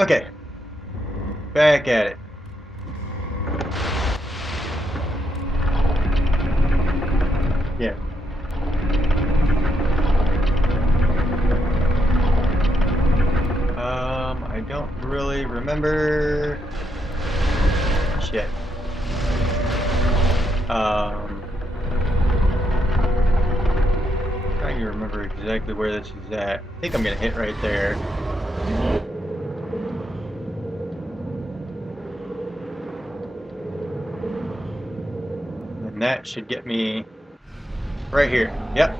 Okay, back at it. Yeah. I don't really remember. Shit. Trying to remember exactly where this is at. I think I'm gonna hit right there. And that should get me right here. Yep.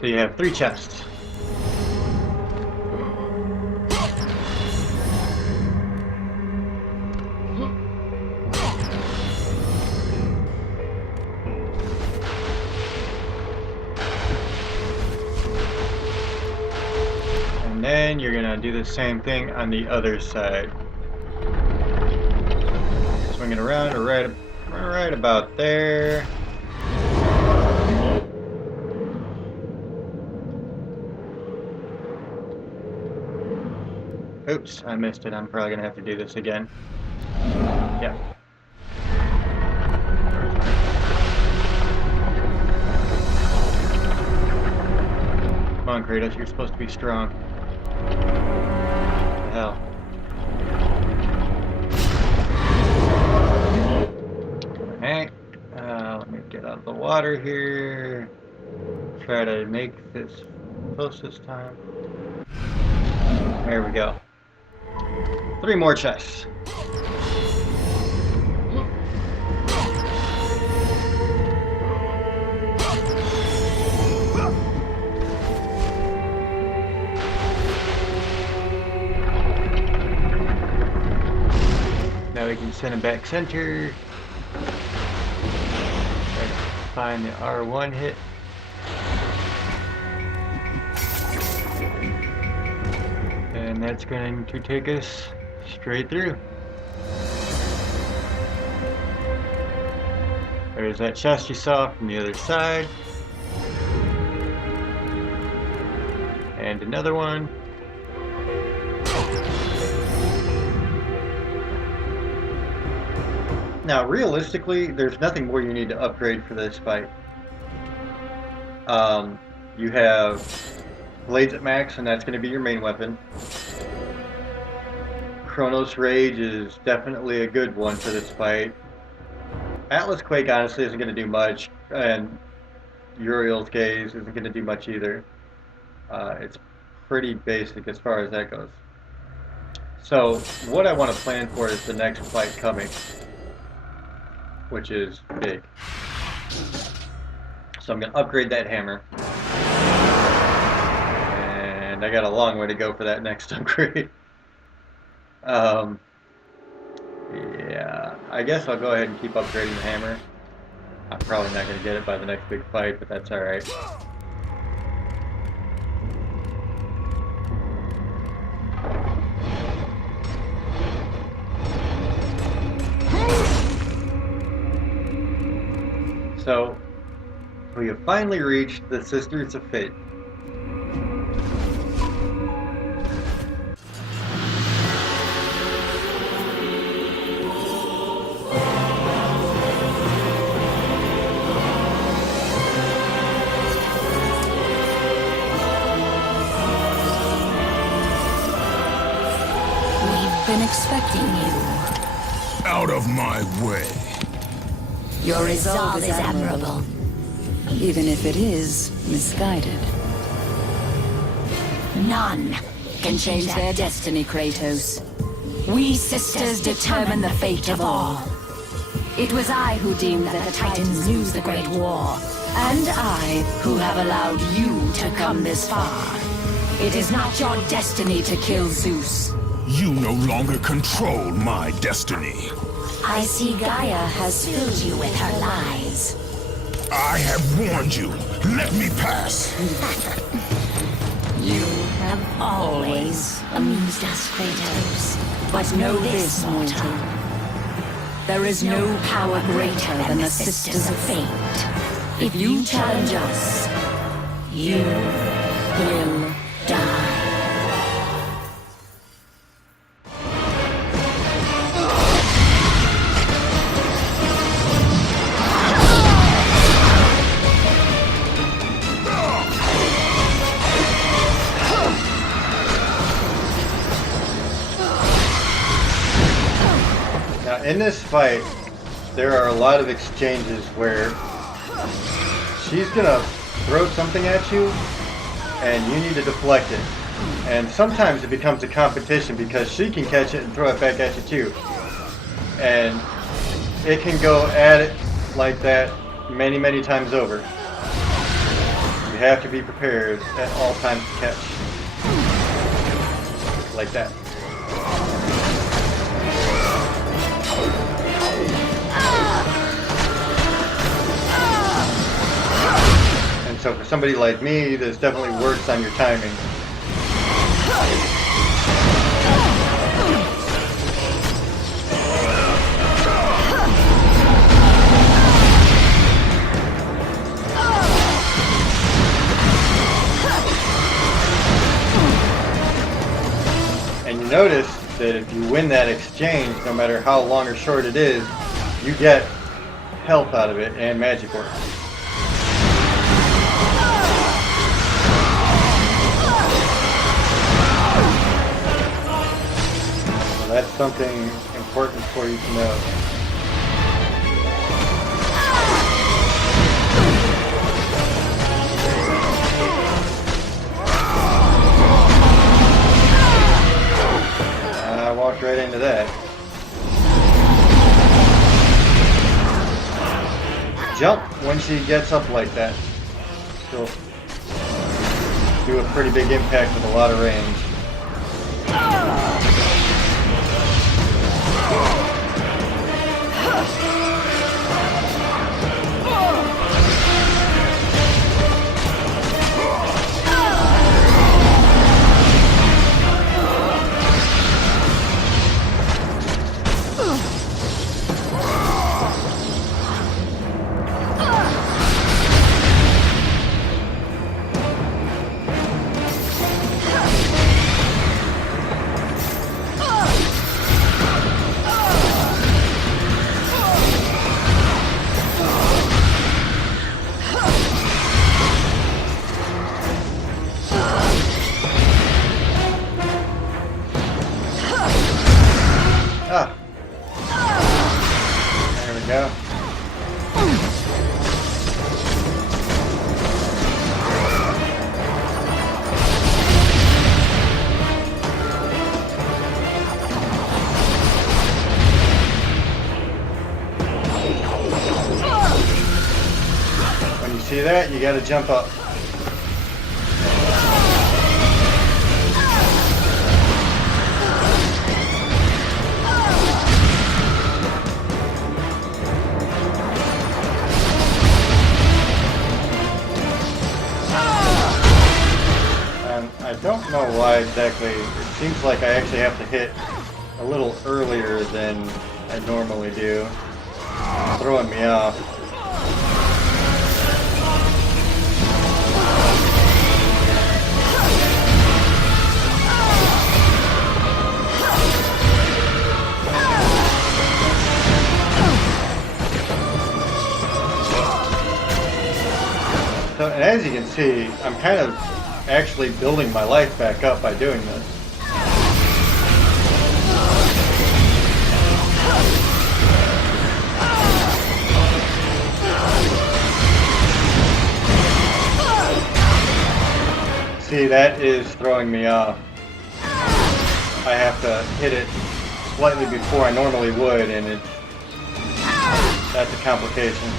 So you have 3 chests. And then you're gonna do the same thing on the other side. Swing it around right about there. Oops, I missed it. I'm probably gonna have to do this again. Yeah. Come on, Kratos, you're supposed to be strong. What the hell? Alright, let me get out of the water here. Try to make this close this time. There we go. 3 more chests. Now we can send it back center. Try to find the R1 hit. And that's going to take us straight through. There's that chest you saw from the other side. And another one. Now, realistically, there's nothing more you need to upgrade for this fight. You have Blades at max, and that's going to be your main weapon. Chronos Rage is definitely a good one for this fight. Atlas Quake honestly isn't going to do much, and Uriel's Gaze isn't going to do much either. It's pretty basic as far as that goes. So what I want to plan for is the next fight coming, which is big. So I'm going to upgrade that hammer. And I got a long way to go for that next upgrade. Yeah, I guess I'll go ahead and keep upgrading the hammer. I'm probably not going to get it by the next big fight, but that's alright. So, we have finally reached the Sisters of Fate. Been expecting you. Out of my way. Your resolve is admirable, even if it is misguided. None Can change their destiny, Kratos. We sisters determine the fate of all. It was I who deemed that the Titans lose the Great War, and I who have allowed you to come this far. It is not your destiny to kill Zeus. You no longer control my destiny. I see Gaia has filled you with her lies. I have warned you. Let me pass. You have always amused us, Kratos. But know this, mortal. There is no power greater than the Sisters of Fate. If you challenge us, You will die. in this fight, there are a lot of exchanges where she's gonna throw something at you, and you need to deflect it. And sometimes it becomes a competition because she can catch it and throw it back at you too. And it can go at it like that many, many times over. You have to be prepared at all times to catch. Like that. And so for somebody like me, this definitely works on your timing. And you notice that if you win that exchange, no matter how long or short it is, you get health out of it and magic work. So that's something important for you to know. I walked right into that. Jump when she gets up like that. She'll do a pretty big impact with a lot of range. Ah. There we go. When you see that, you gotta jump up. I don't know why exactly. It seems like I actually have to hit a little earlier than I normally do. It's throwing me off. So, and as you can see, I'm kind of actually building my life back up by doing this. See, that is throwing me off. I have to hit it slightly before I normally would, and that's a complication.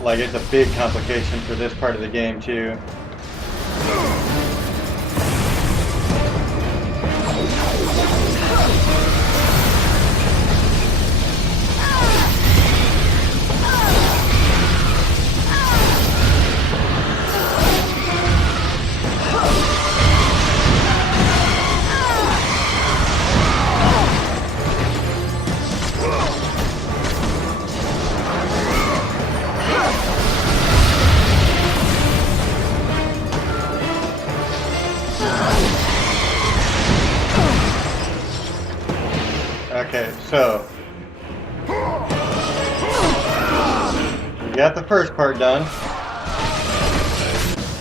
Like, it's a big complication for this part of the game too. Okay, so we got the first part done.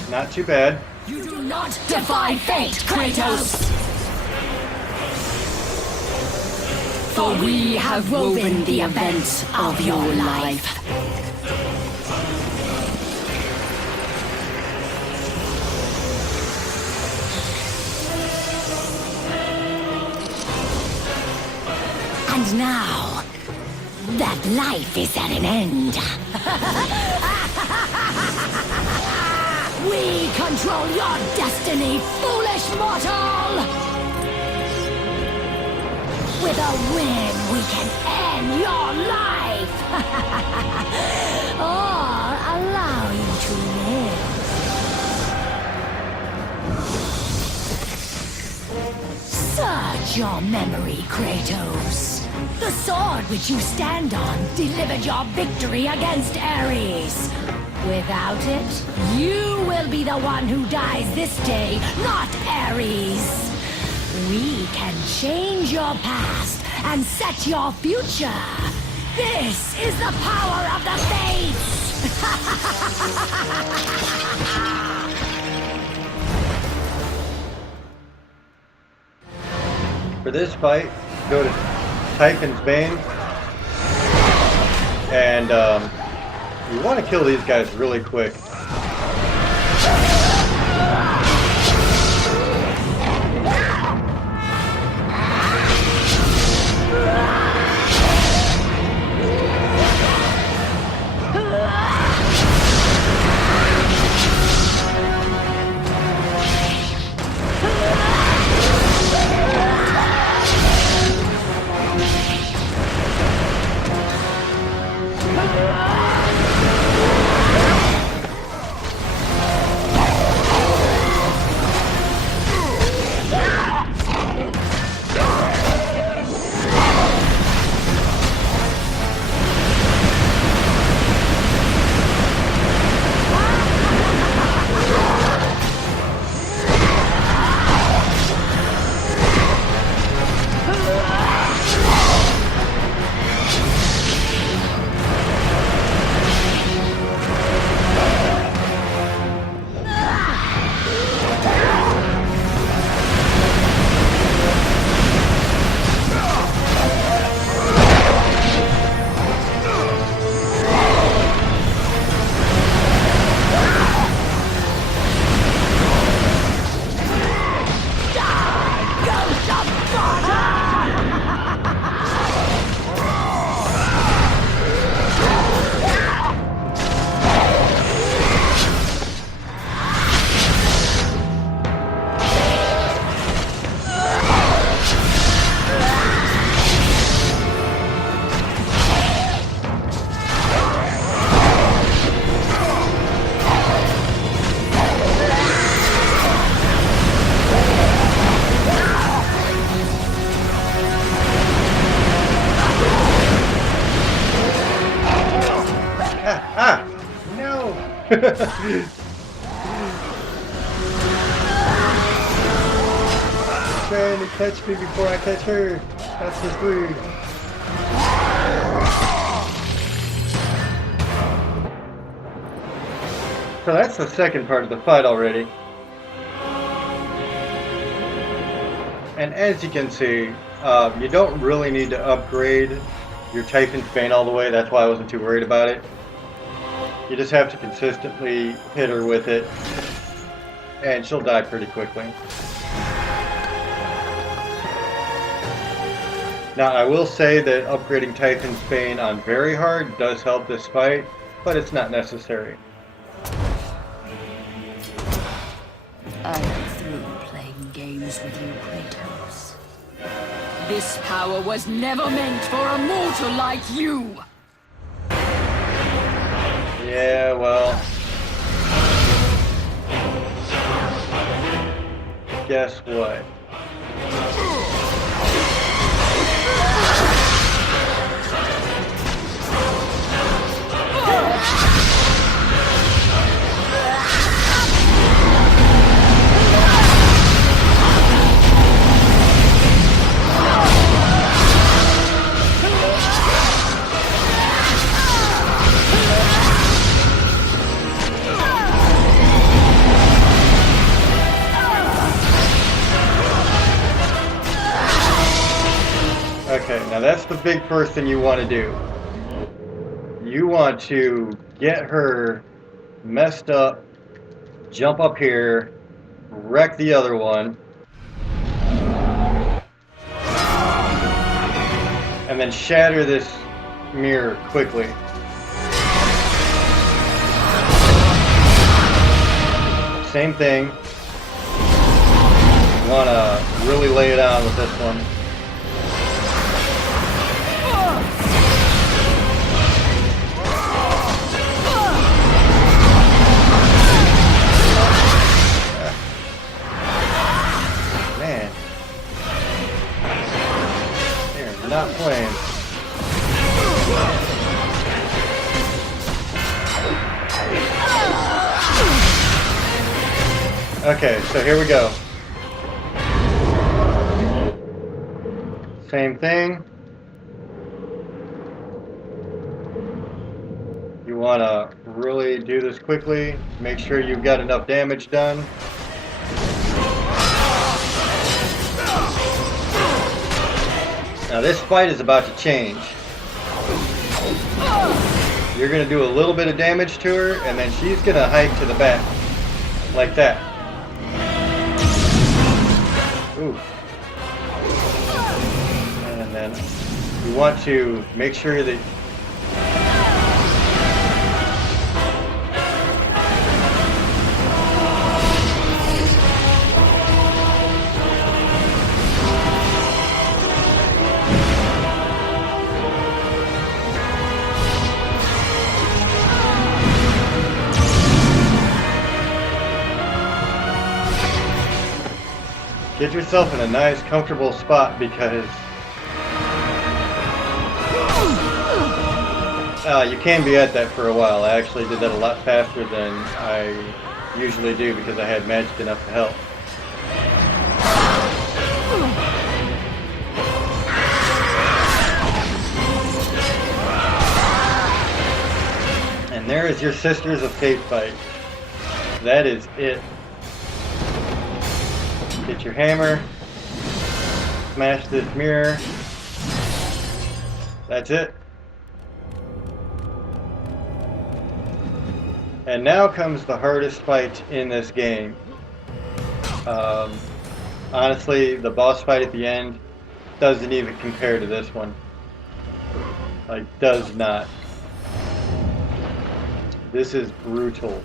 Not too bad. You do not defy fate, Kratos! For we have woven the events of your life. And now, that life is at an end. We control your destiny, foolish mortal! With a win, we can end your life! Or allow you to live. Search your memory, Kratos. The sword which you stand on delivered your victory against Ares. Without it, you will be the one who dies this day, not Ares. We can change your past and set your future. This is the power of the Fates! For this fight, go to Titan's Bane, and you want to kill these guys really quick. No! Trying to catch me before I catch her. That's just rude. So that's the second part of the fight already. And as you can see, you don't really need to upgrade your Titan's Bane all the way. That's why I wasn't too worried about it. You just have to consistently hit her with it, and she'll die pretty quickly. Now, I will say that upgrading Titan's Bane on very hard does help this fight, but it's not necessary. I am through playing games with you, Kratos. This power was never meant for a mortal like you! Yeah, well... guess what? Now that's the big first thing you want to do. You want to get her messed up, jump up here, wreck the other one, and then shatter this mirror quickly. Same thing. You want to really lay it on with this one. Man. They're not playing. Okay, so here we go. Same thing. You want to really do this quickly. Make sure you've got enough damage done. Now this fight is about to change. You're going to do a little bit of damage to her, and then she's going to hike to the back. Like that. Ooh. And then you want to make sure that get yourself in a nice, comfortable spot because you can be at that for a while. I actually did that a lot faster than I usually do because I had magic enough to help. And there is your Sisters of Fate fight. That is it. Get your hammer, smash this mirror. That's it. And now comes the hardest fight in this game. Honestly, the boss fight at the end doesn't even compare to this one. Like, does not. This is brutal.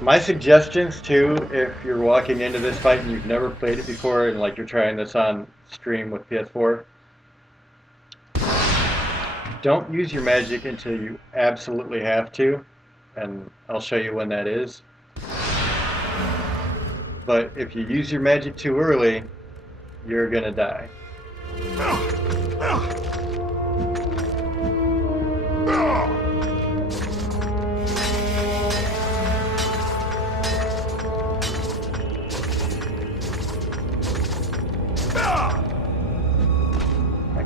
My suggestions too, if you're walking into this fight and you've never played it before and like you're trying this on stream with PS4, don't use your magic until you absolutely have to, and I'll show you when that is. But if you use your magic too early, you're gonna die.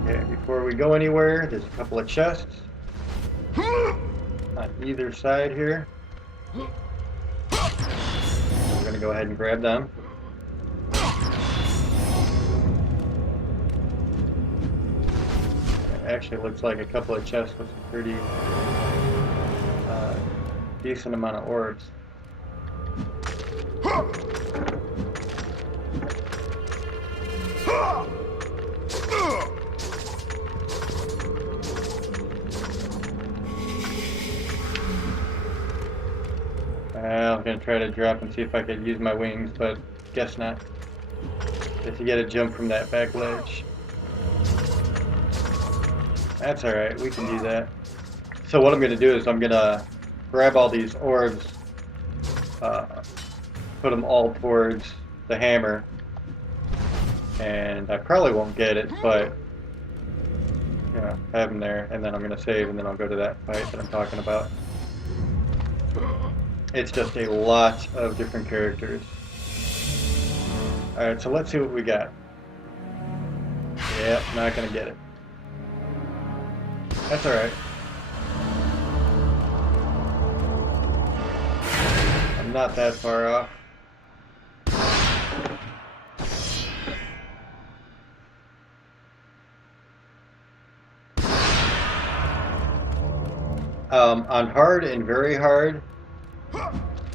Okay, before we go anywhere, there's a couple of chests on either side here. We're gonna go ahead and grab them. It actually looks like a couple of chests with some pretty decent amount of orbs. I'm going to try to drop and see if I could use my wings, but guess not. If you get a jump from that back ledge. That's alright, we can do that. So what I'm going to do is I'm going to grab all these orbs, put them all towards the hammer, and I probably won't get it, but you know, have them there, and then I'm going to save, and then I'll go to that fight that I'm talking about. It's just a lot of different characters. Alright, so let's see what we got. Yep, not gonna get it. That's alright. I'm not that far off. On hard and very hard,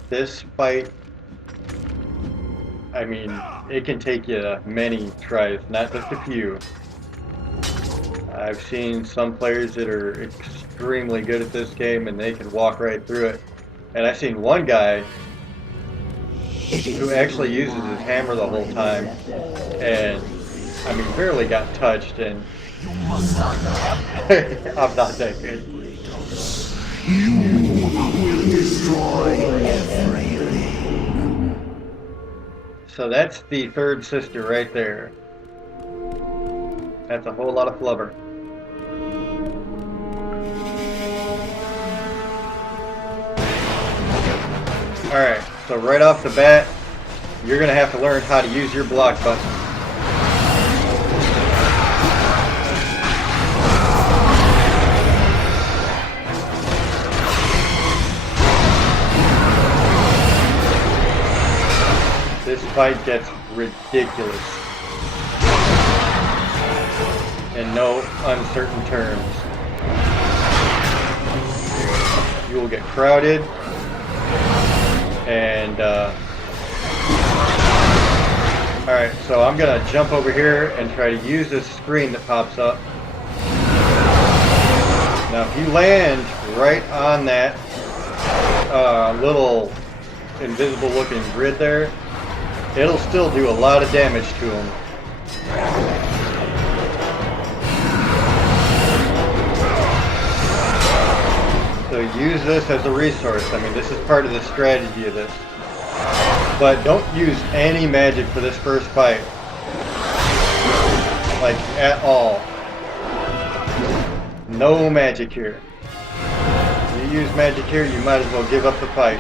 this fight, I mean, it can take you many tries, not just a few. I've seen some players that are extremely good at this game and they can walk right through it. And I've seen one guy who actually uses his hammer the whole time and, I mean, barely got touched, and I'm not that good. You will destroy everything. So that's the third sister right there. That's a whole lot of flubber. Alright, so right off the bat, you're going to have to learn how to use your block button. This fight gets ridiculous in no uncertain terms. You will get crowded, and alright, so I'm gonna jump over here and try to use this screen that pops up. Now if you land right on that little invisible looking grid there, it'll still do a lot of damage to him. So use this as a resource. I mean, this is part of the strategy of this. But don't use any magic for this first fight. Like, at all. No magic here. If you use magic here, you might as well give up the fight.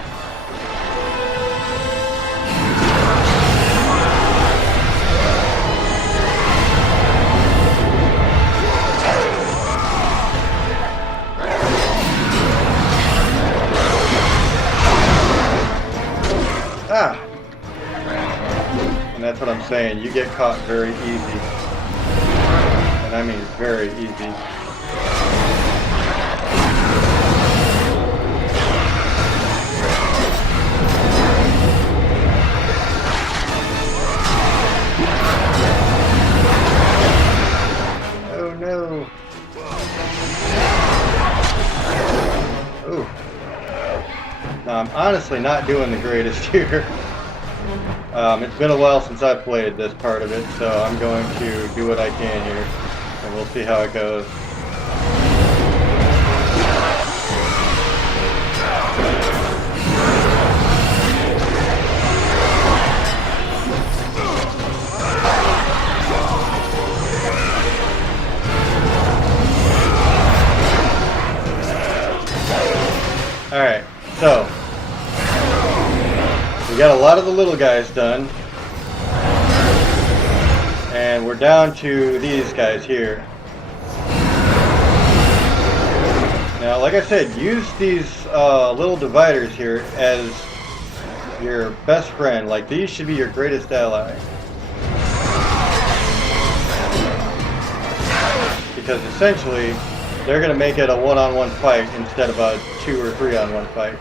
Ah! And that's what I'm saying, you get caught very easy. And I mean very easy. Oh no! Ooh. Now, I'm honestly not doing the greatest here. It's been a while since I've played this part of it, so I'm going to do what I can here, and we'll see how it goes. Alright, so we got a lot of the little guys done, and we're down to these guys here. Now, like I said, use these little dividers here as your best friend. Like, these should be your greatest ally. Because essentially, they're going to make it a one-on-one fight instead of a 2 or 3-on-1 fight.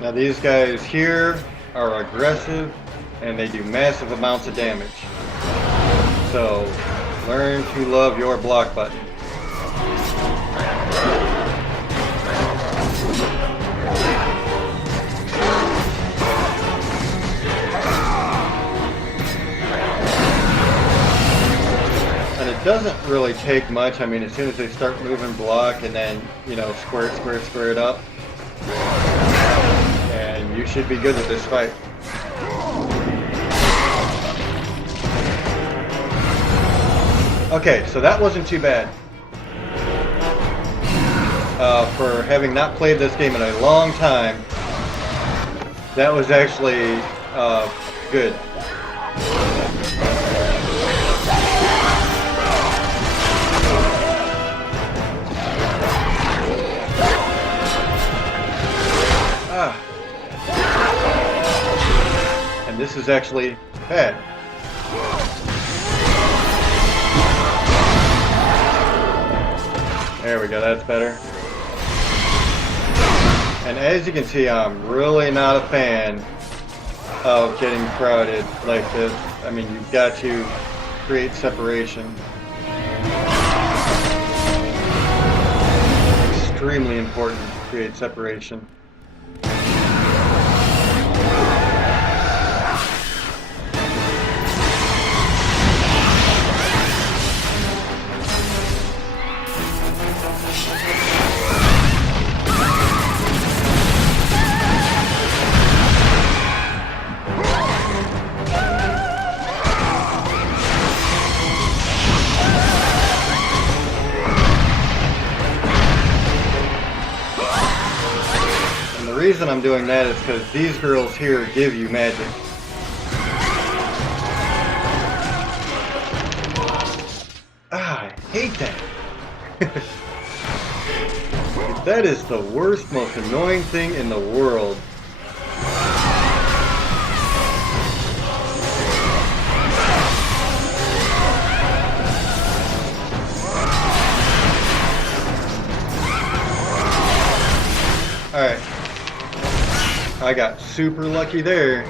Now these guys here are aggressive and they do massive amounts of damage. So learn to love your block button. And it doesn't really take much. I mean, as soon as they start moving block and then, you know, square it up, and you should be good with this fight. Okay, so that wasn't too bad. For having not played this game in a long time, that was actually good. this is actually bad. There we go, that's better. And as you can see, I'm really not a fan of getting crowded like this. I mean, you've got to create separation. Extremely important to create separation. The reason I'm doing that is because these girls here give you magic. Ah, I hate that. That is the worst, most annoying thing in the world. Alright. I got super lucky there.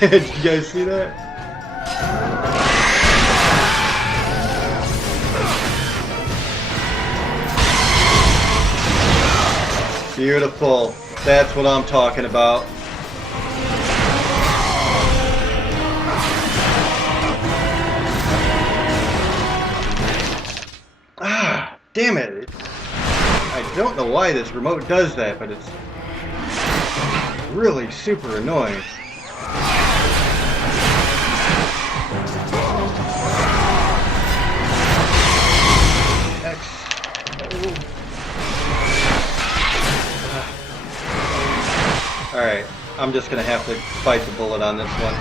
Did you guys see that? Beautiful. That's what I'm talking about. Ah, damn it. I don't know why this remote does that, but it's really super annoying. Alright, I'm just gonna have to bite the bullet on this one.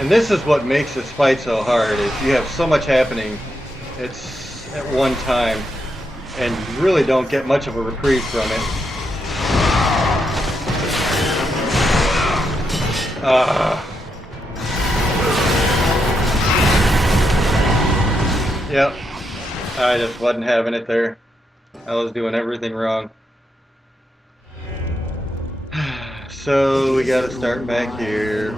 And this is what makes this fight so hard, is you have so much happening it's at one time, and you really don't get much of a reprieve from it. Yep, I just wasn't having it there. I was doing everything wrong. So we gotta start back here.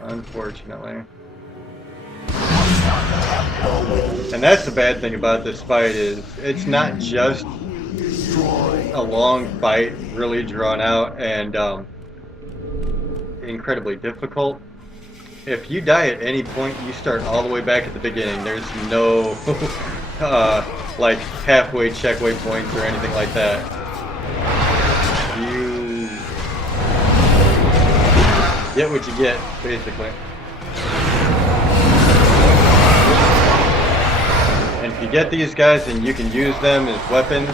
Unfortunately. And that's the bad thing about this fight, is it's not just a long fight, really drawn out and incredibly difficult. If you die at any point, you start all the way back at the beginning. There's no like halfway check waypoints or anything like that. You get what you get, basically. And if you get these guys and you can use them as weapons,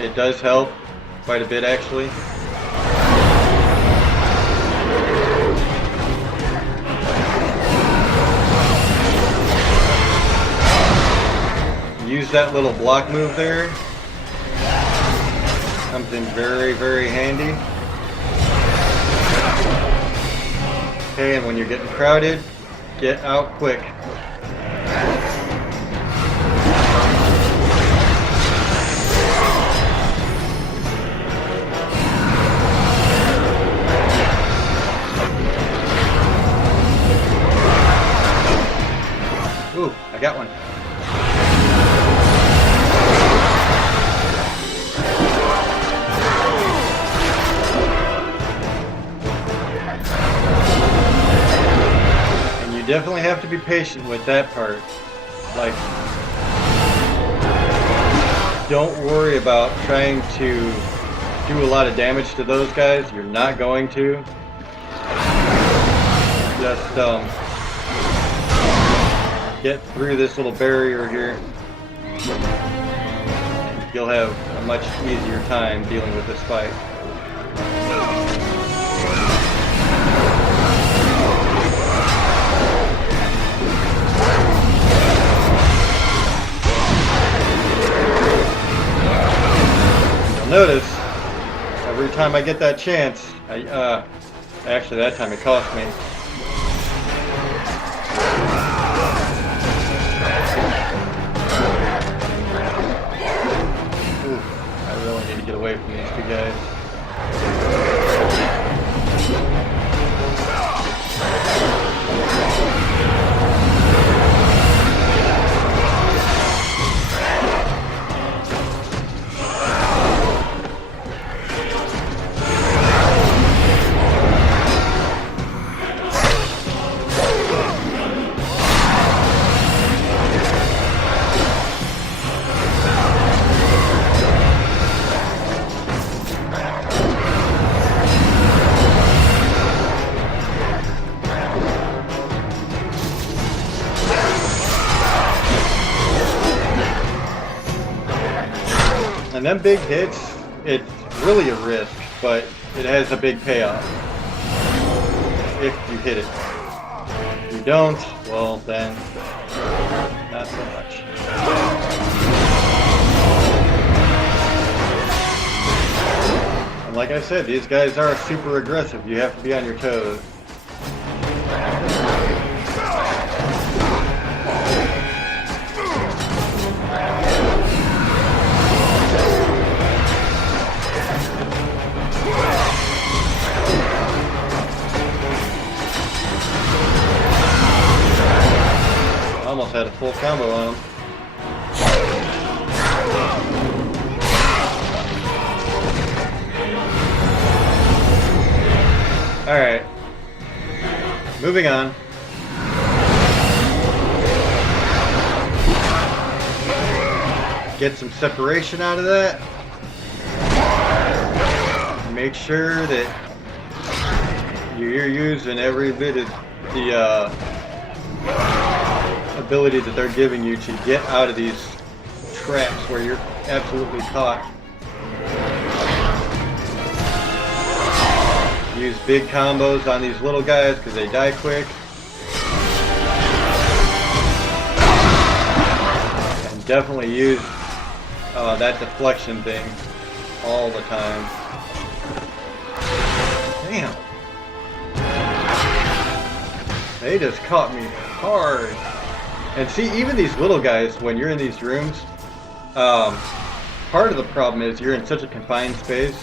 it does help quite a bit, actually. Use that little block move there. Comes in very, very handy. Okay, and when you're getting crowded, get out quick. Ooh, I got one. And you definitely have to be patient with that part. Like, don't worry about trying to do a lot of damage to those guys. You're not going to. Just, get through this little barrier here. you'll have a much easier time dealing with this fight. You'll notice every time I get that chance, actually that time it cost me. I really need to get away from these two guys. And them big hits, it's really a risk, but it has a big payoff if you hit it. If you don't, well then, not so much. And like I said, these guys are super aggressive. You have to be on your toes. Almost had a full combo on him. Alright. Moving on. Get some separation out of that. Make sure that you're using every bit of the ability that they're giving you to get out of these traps where you're absolutely caught. Use big combos on these little guys because they die quick. And definitely use that deflection thing all the time. Damn. They just caught me hard. And see, even these little guys, when you're in these rooms, part of the problem is you're in such a confined space.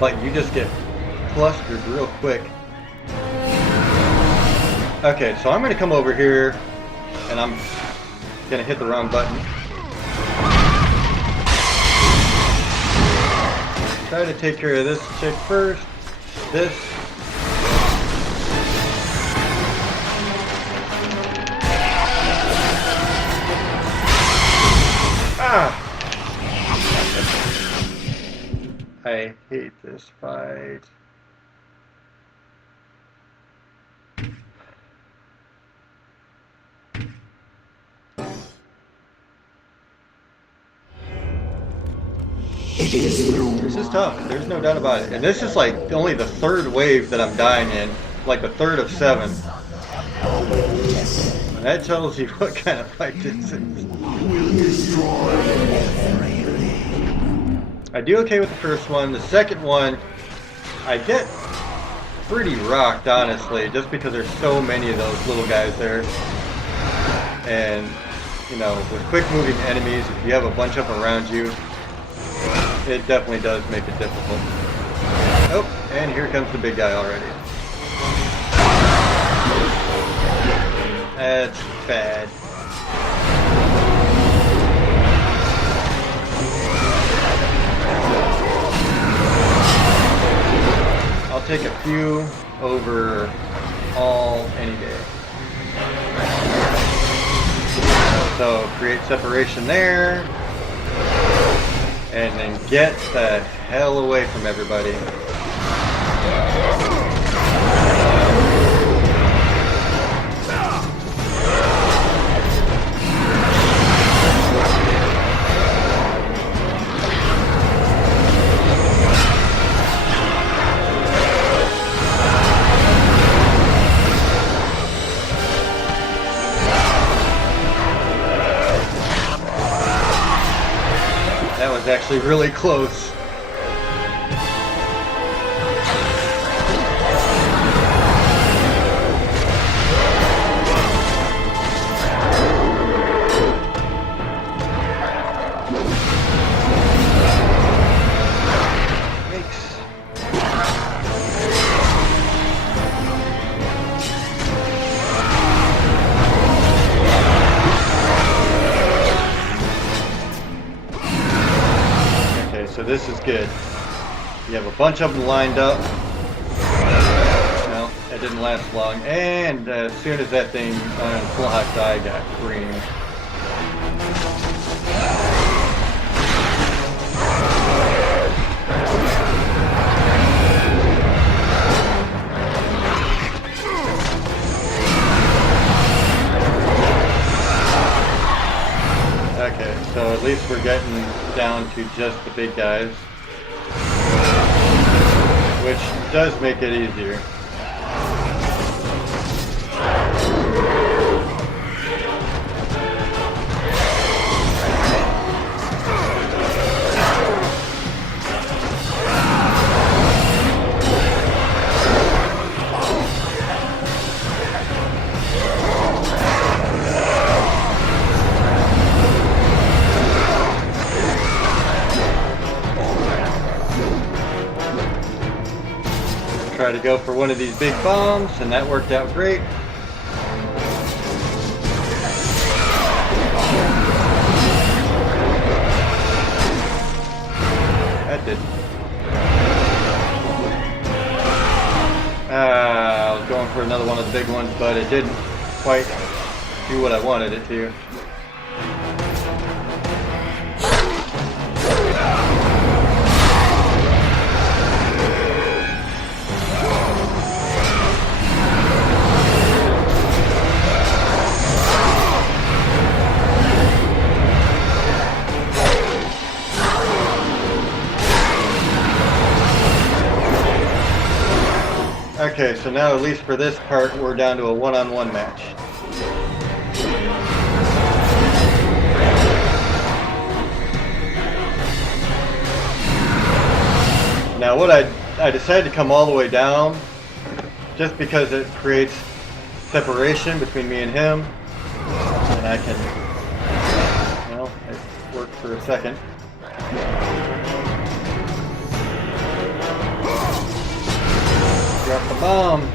Like, you just get clustered real quick. Okay, so I'm going to come over here, and I'm going to hit the wrong button. Try to take care of this chick first. This. Ah! I hate this fight. This is tough. There's no doubt about it. And this is like only the third wave that I'm dying in. Like the third of 7. And that tells you what kind of fight this is. I do okay with the first one. The second one, I get pretty rocked, honestly, just because there's so many of those little guys there. And, you know, with quick moving enemies, if you have a bunch of them around you, it definitely does make it difficult. Oh, and here comes the big guy already. That's bad. I'll take a few over all any day. So create separation there. And then get the hell away from everybody. That was actually really close. So this is good. You have a bunch of them lined up. No, that didn't last long. And as soon as that thing on full hot die got green. Okay, so at least we're getting down to just the big guys, which does make it easier. Try to go for one of these big bombs, and that worked out great. That did. I was going for another one of the big ones, but it didn't quite do what I wanted it to. Okay, so now at least for this part, we're down to a one-on-one match. Now what I decided to come all the way down, just because it creates separation between me and him, and I can, well, it worked for a second. Drop the bomb.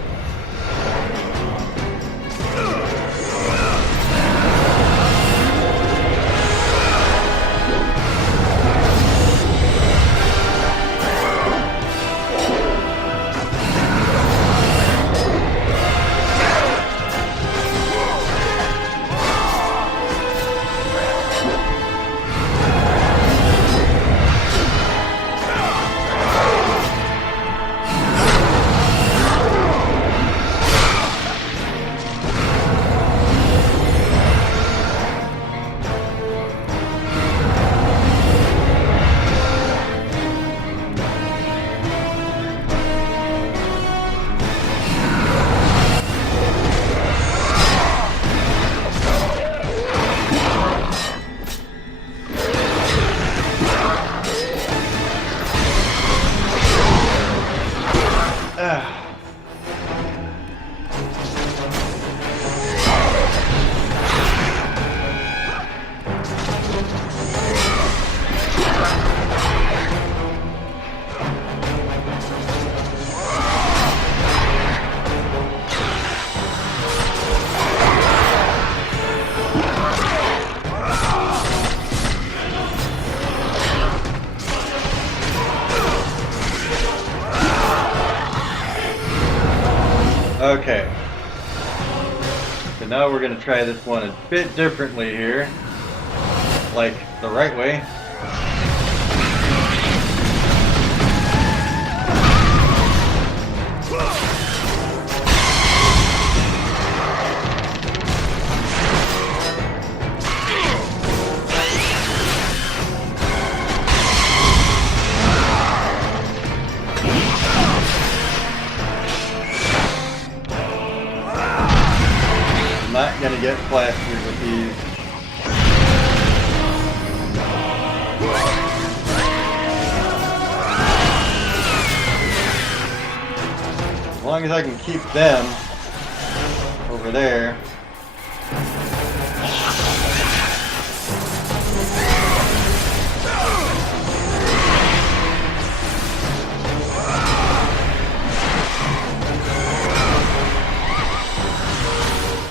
Okay, so now we're going to try this one a bit differently here, like the right way. Not gonna get plastered with these. long as I can keep them over there.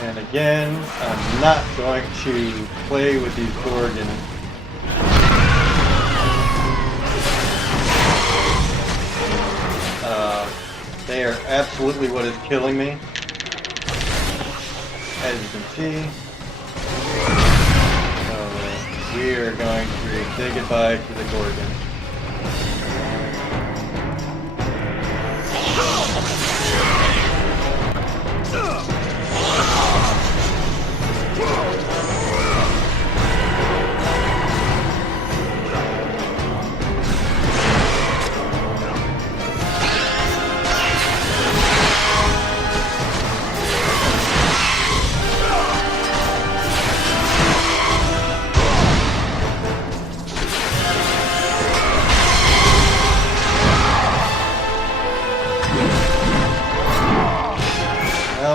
And again, I'm not going to play with these Gorgons. They are absolutely what is killing me, as you can see. So we are going to say goodbye to the Gorgon.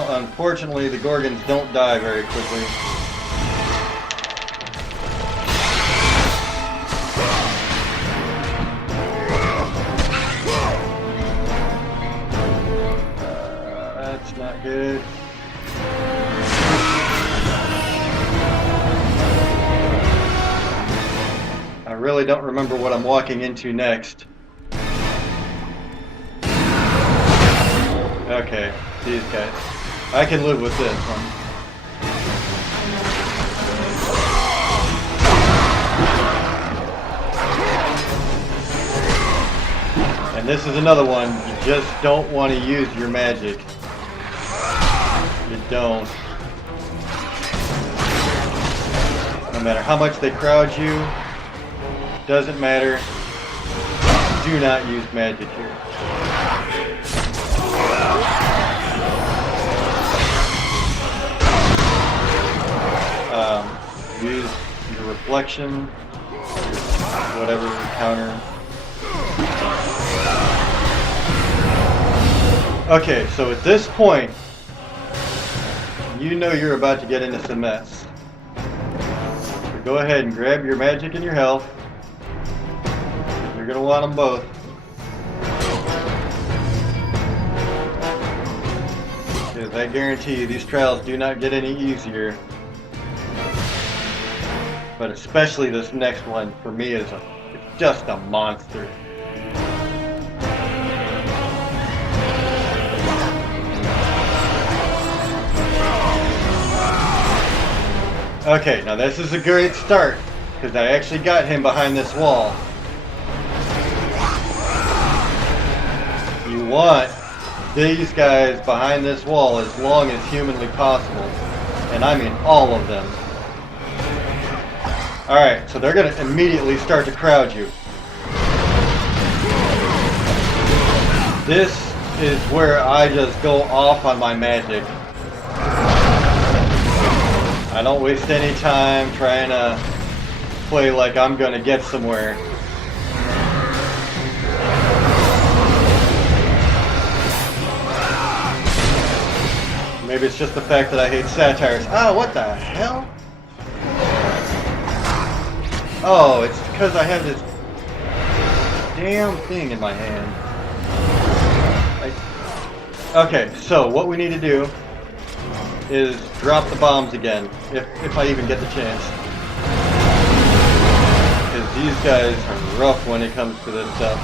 Unfortunately, the Gorgons don't die very quickly. That's not good. I really don't remember what I'm walking into next. Okay, these guys. I can live with this one. And this is another one, you just don't want to use your magic. You don't. No matter how much they crowd you, doesn't matter. Do not use magic here. Use your reflection, whatever counter. Okay, so at this point, you know you're about to get into some mess. So go ahead and grab your magic and your health. You're going to want them both. Because I guarantee you, these trials do not get any easier. But especially this next one, for me, it's just a monster. Okay, now this is a great start, because I actually got him behind this wall. You want these guys behind this wall as long as humanly possible. And I mean all of them. Alright, so they're going to immediately start to crowd you. This is where I just go off on my magic. I don't waste any time trying to play like I'm going to get somewhere. Maybe it's just the fact that I hate satires. Oh, what the hell? Oh, it's because I have this damn thing in my hand. Okay, so what we need to do is drop the bombs again, if I even get the chance. Because these guys are rough when it comes to this stuff.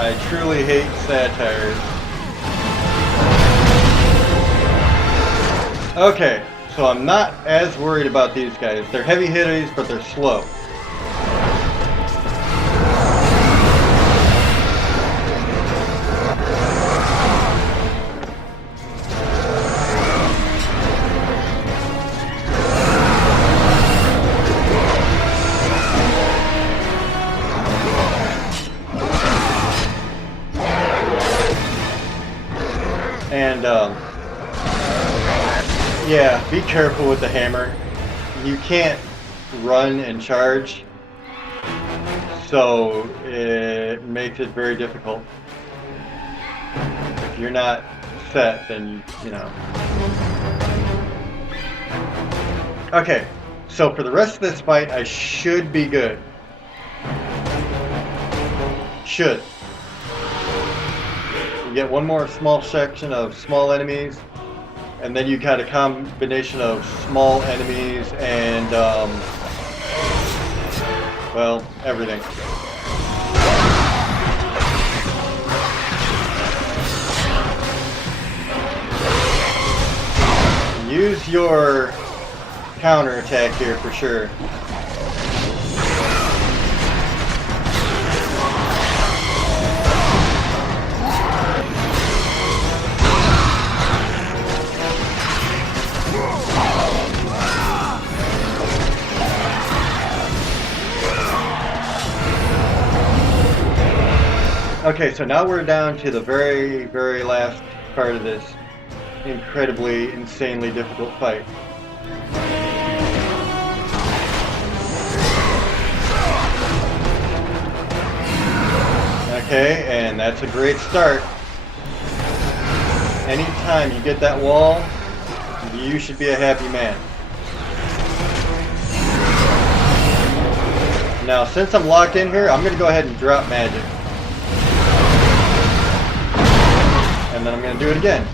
I truly hate satires. Okay, so I'm not as worried about these guys. They're heavy hitters, but they're slow. And, yeah, be careful with the hammer. You can't run and charge. So it makes it very difficult. If you're not set, then you know. Okay, so for the rest of this fight, I should be good. Should. You get one more small section of small enemies, and then you got a combination of small enemies and, well, everything. Use your counter attack here for sure. Okay, so now we're down to the very, very last part of this incredibly, insanely difficult fight. Okay, and that's a great start. Anytime you get that wall, you should be a happy man. Now, since I'm locked in here, I'm going to go ahead and drop magic. And then I'm going to do it again.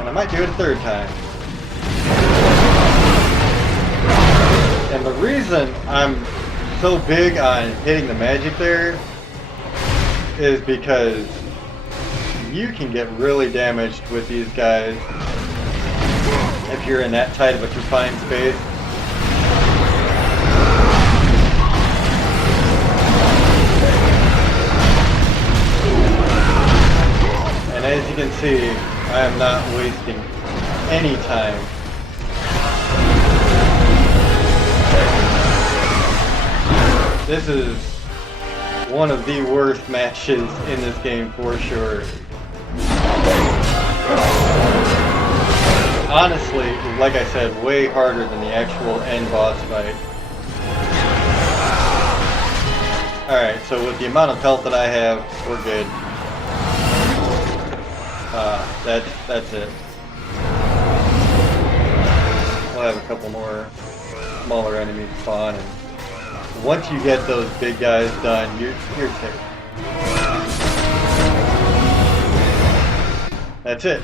And I might do it a third time. And the reason I'm so big on hitting the magic there is because you can get really damaged with these guys if you're in that tight of a confined space. And as you can see, I am not wasting any time. This is one of the worst matches in this game for sure. Honestly, like I said, way harder than the actual end boss fight. Alright, so with the amount of health that I have, we're good. That's it. We'll have a couple more smaller enemies spawn, and once you get those big guys done, you're safe. That's it.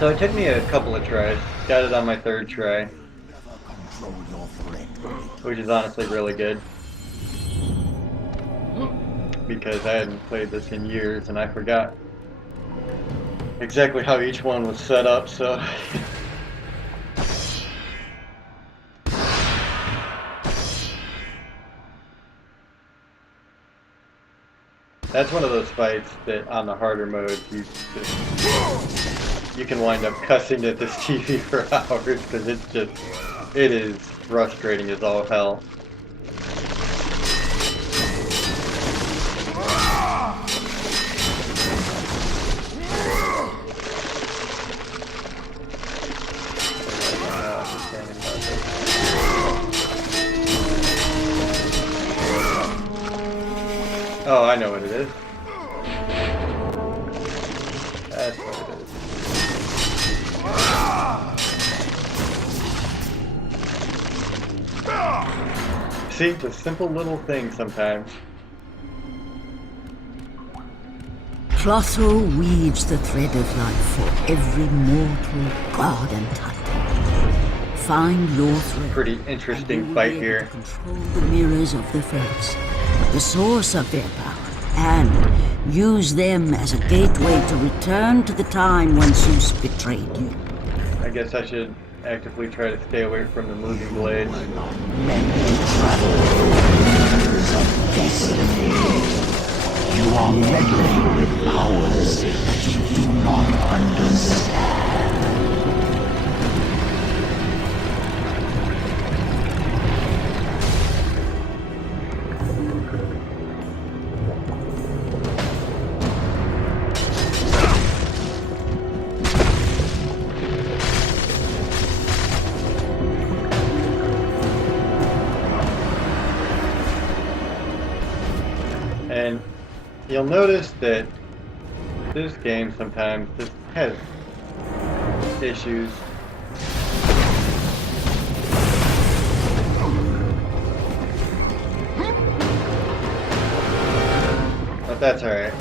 So it took me a couple of tries. Got it on my third try, which is honestly really good, because I hadn't played this in years and I forgot exactly how each one was set up, so that's one of those fights that on the harder mode you can wind up cussing at this TV for hours because it is frustrating as all hell. Oh, I know what it is. That's what it is. See, the simple little things sometimes. Clotho weaves the thread of life for every mortal, god and titan. Find your thread. Pretty interesting fight here. Control the mirrors of the fates, the source of their power, and use them as a gateway to return to the time when Zeus betrayed you. I guess I should actively try to stay away from the moving blades. You are meddling with powers that you do not understand. You'll notice that this game sometimes just has issues. But that's alright.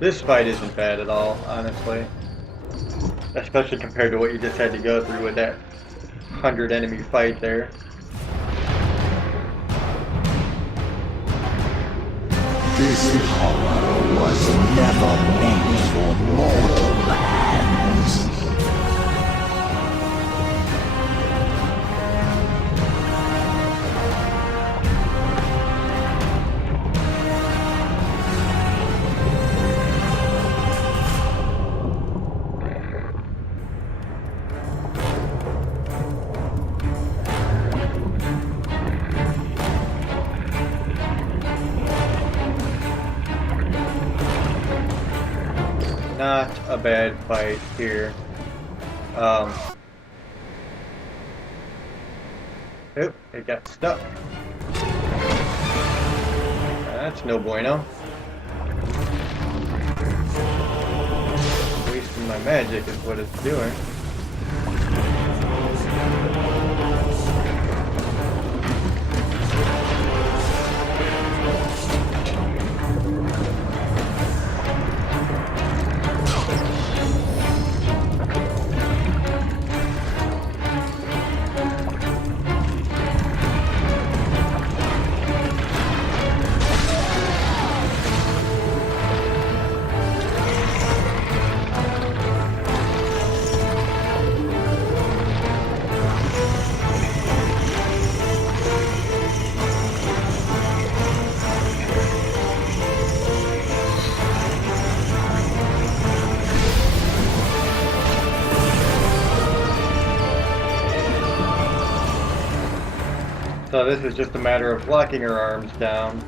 This fight isn't bad at all, honestly. Especially compared to what you just had to go through with that 100 enemy fight there. This horror was never meant for mortal hands. Not a bad fight here. Oop, it got stuck. That's no bueno. Wasting my magic is what it's doing. So this is just a matter of locking her arms down.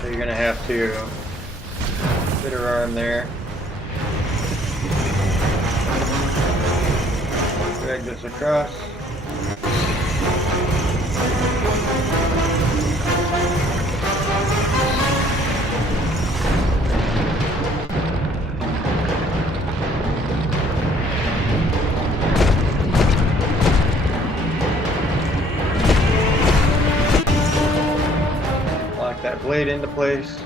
So you're gonna have to fit her arm there. Drag this across. Lock that blade into place.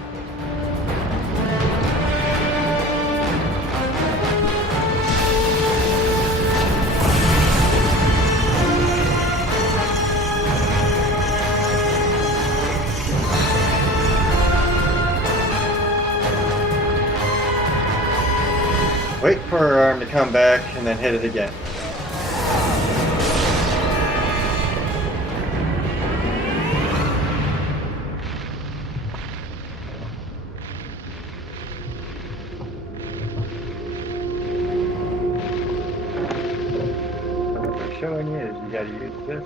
Wait for her arm to come back and then hit it again. So what they're showing you is you gotta use this.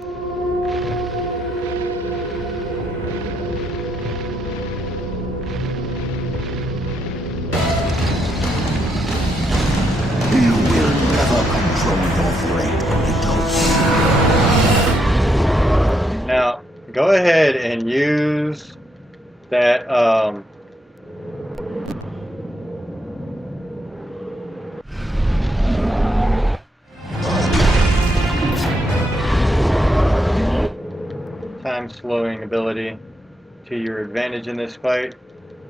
You will never control your fate, Kratos. Now, go ahead and use that slowing ability to your advantage in this fight,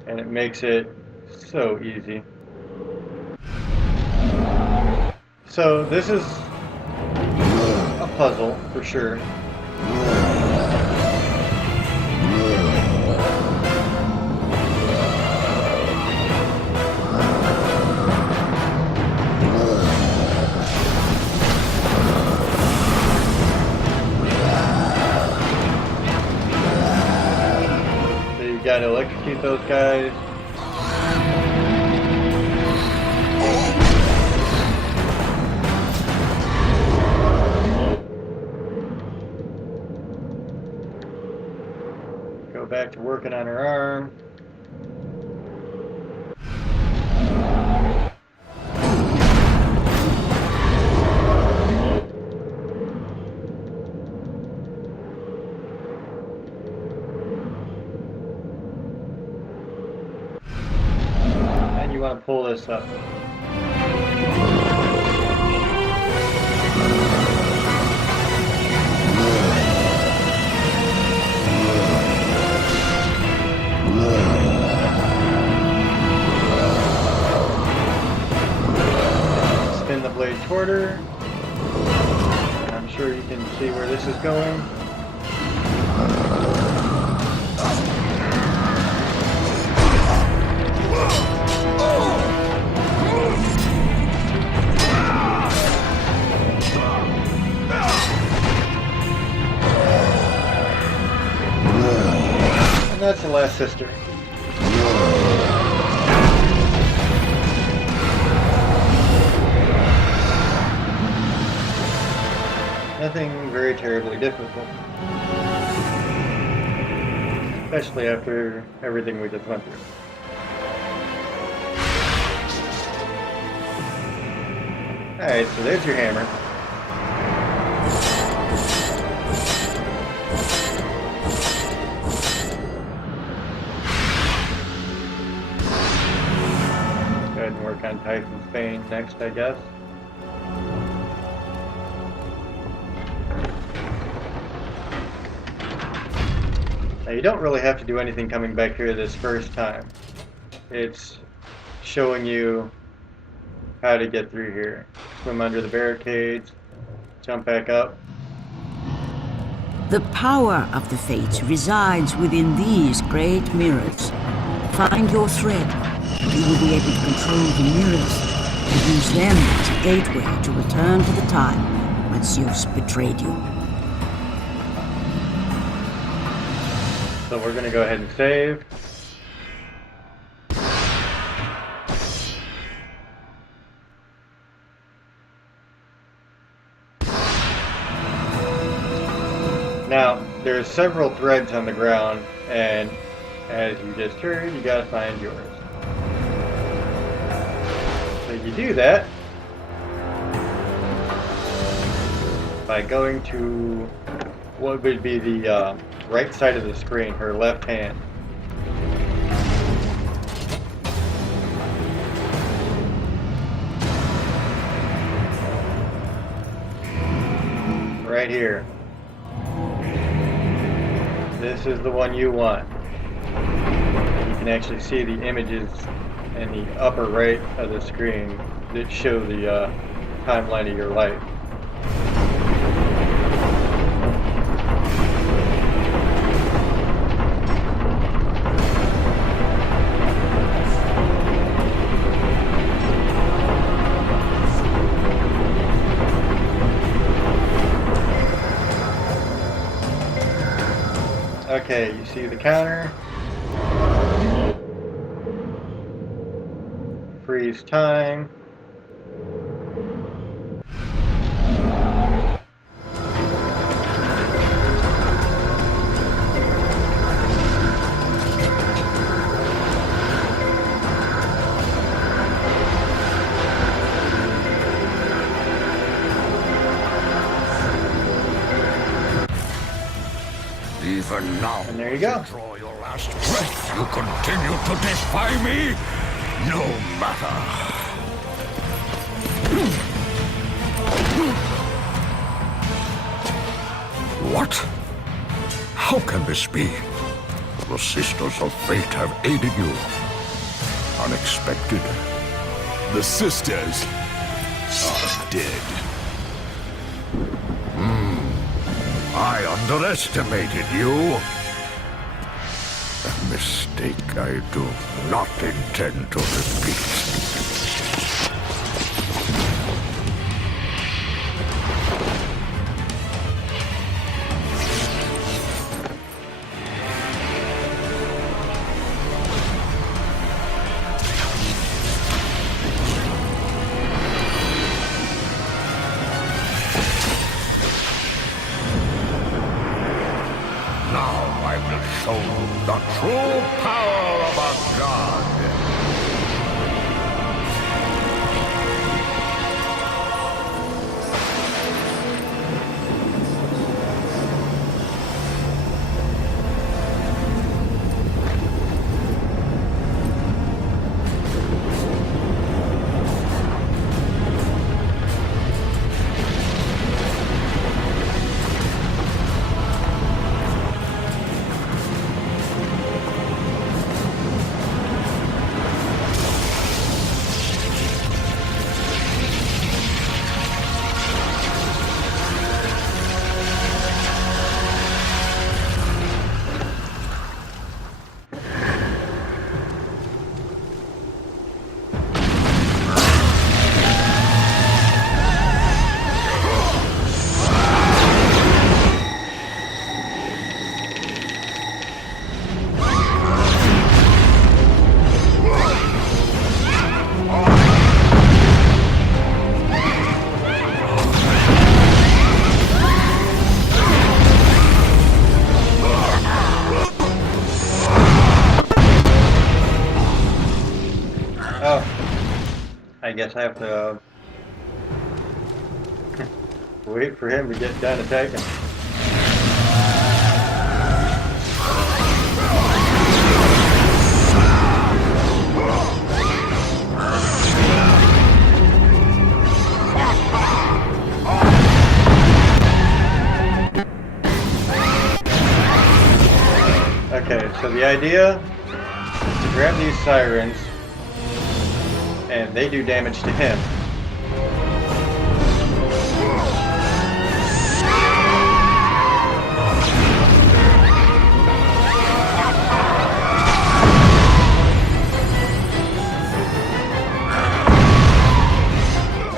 and it makes it so easy. So this is a puzzle for sure. So you gotta electrocute those guys. Go back to working on her arm. And you want to pull this up. Spin the blade toward her. And I'm sure you can see where this is going. And that's the last sister. Nothing very terribly difficult. Especially after everything we just went through. Alright, so there's your hammer. Go ahead and work on Titan's Bane next, I guess. Now you don't really have to do anything coming back here this first time. It's showing you how to get through here. Swim under the barricades, jump back up. The power of the Fates resides within these great mirrors. Find your thread. You will be able to control the mirrors and use them as a gateway to return to the time when Zeus betrayed you. So we're going to go ahead and save. Now, there's several threads on the ground, and as you just heard, you gotta find yours. So you do that by going to what would be the right side of the screen, her left hand. Right here. This is the one you want. You can actually see the images in the upper right of the screen that show the timeline of your life. Okay, you see the counter. Freeze time. Even now, And there you go. draw your last breath. You continue to defy me? No matter. What? How can this be? The Sisters of Fate have aided you. Unexpected. The sisters are dead. I underestimated you. A mistake I do not intend to repeat. Now I will show you the true power of a god. Oh, I guess I have to wait for him to get done attacking. Okay, so the idea is to grab these sirens, and they do damage to him.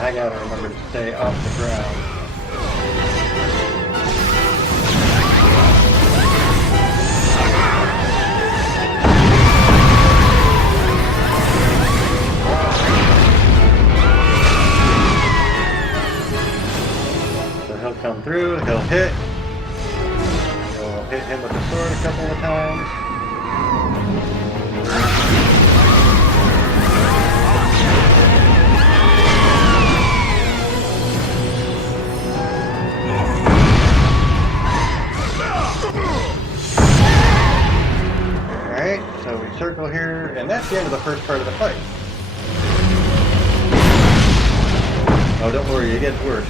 I gotta remember to stay off the ground. He'll come through, he'll hit. We'll hit him with the sword a couple of times. Alright, so we circle here, and that's the end of the first part of the fight. Oh, don't worry, it gets worse.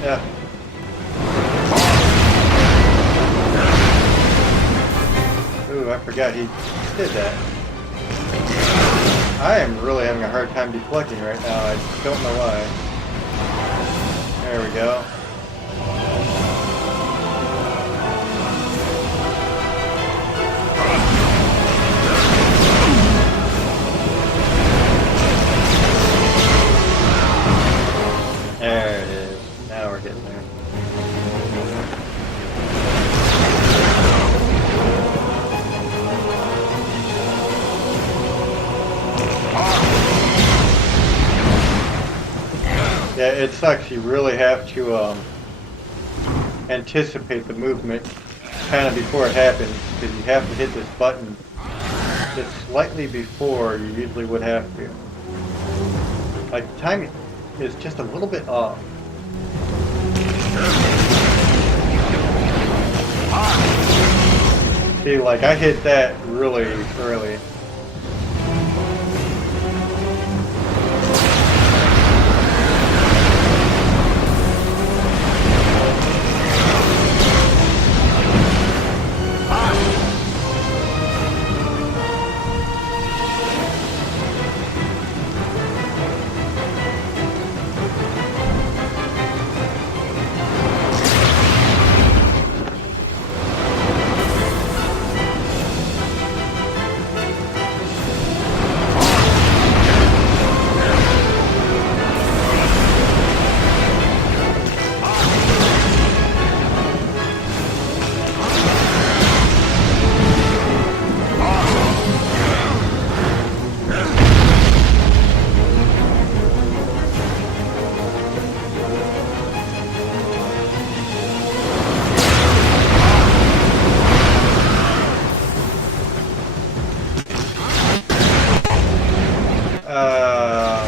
Yeah. Ooh, I forgot he did that. I am really having a hard time deflecting right now. I don't know why. There we go. There it is. Now we're getting there. Yeah, it sucks. You really have to anticipate the movement kind of before it happens, because you have to hit this button just slightly before you usually would have to. Like, the time is just a little bit off. See, like, I hit that really early.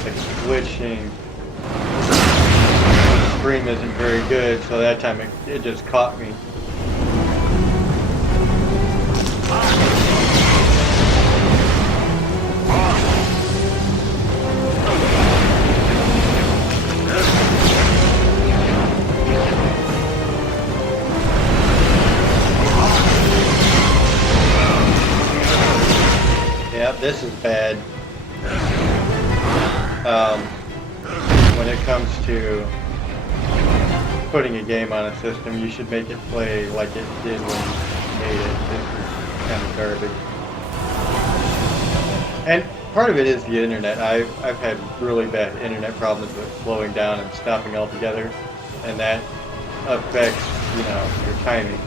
The glitching stream isn't very good, so that time it just caught me. Yep, this is bad. When it comes to putting a game on a system, you should make it play like it did when you made it. This is kind of garbage. And part of it is the internet. I've had really bad internet problems with slowing down and stopping altogether, and that affects, you know, your timing.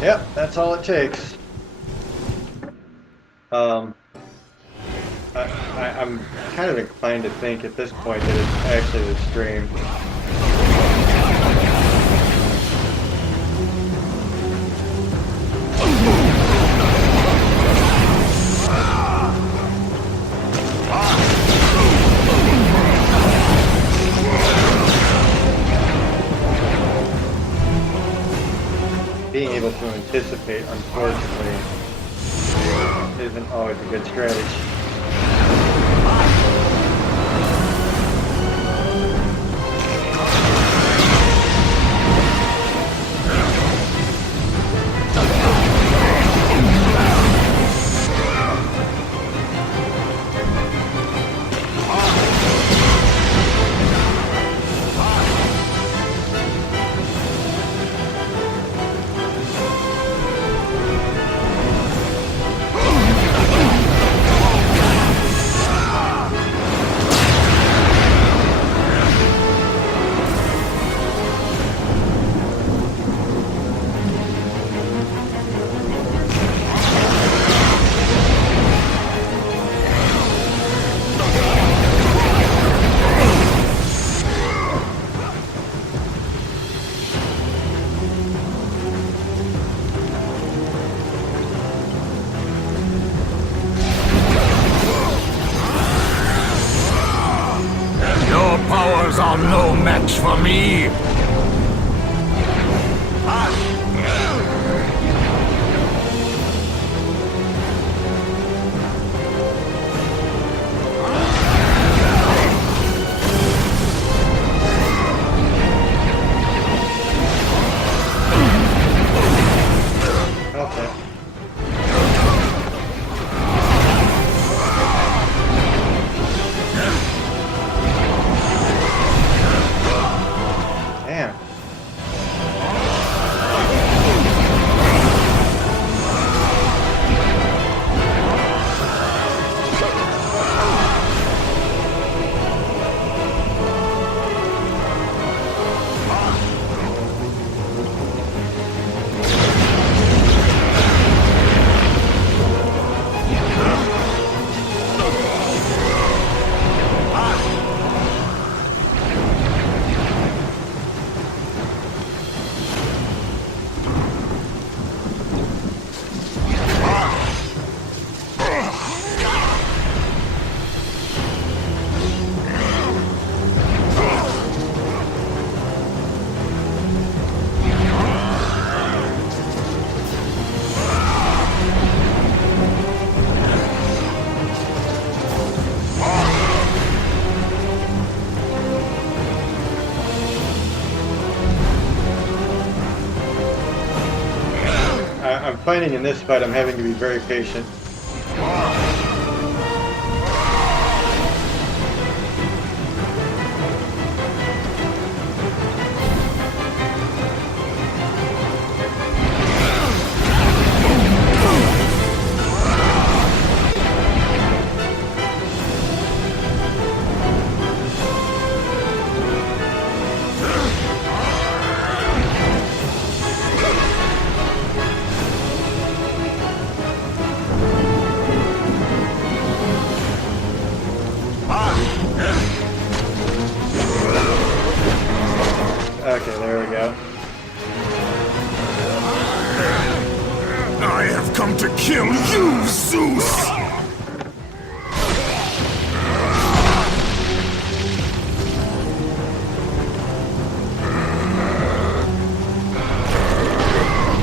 Yep, that's all it takes. I'm kind of inclined to think at this point that it's actually the stream. Being able to anticipate, unfortunately, isn't always a good strategy. Your powers are no match for me. Okay. Damn. I'm finding in this fight I'm having to be very patient. Okay, there we go. I have come to kill you, Zeus!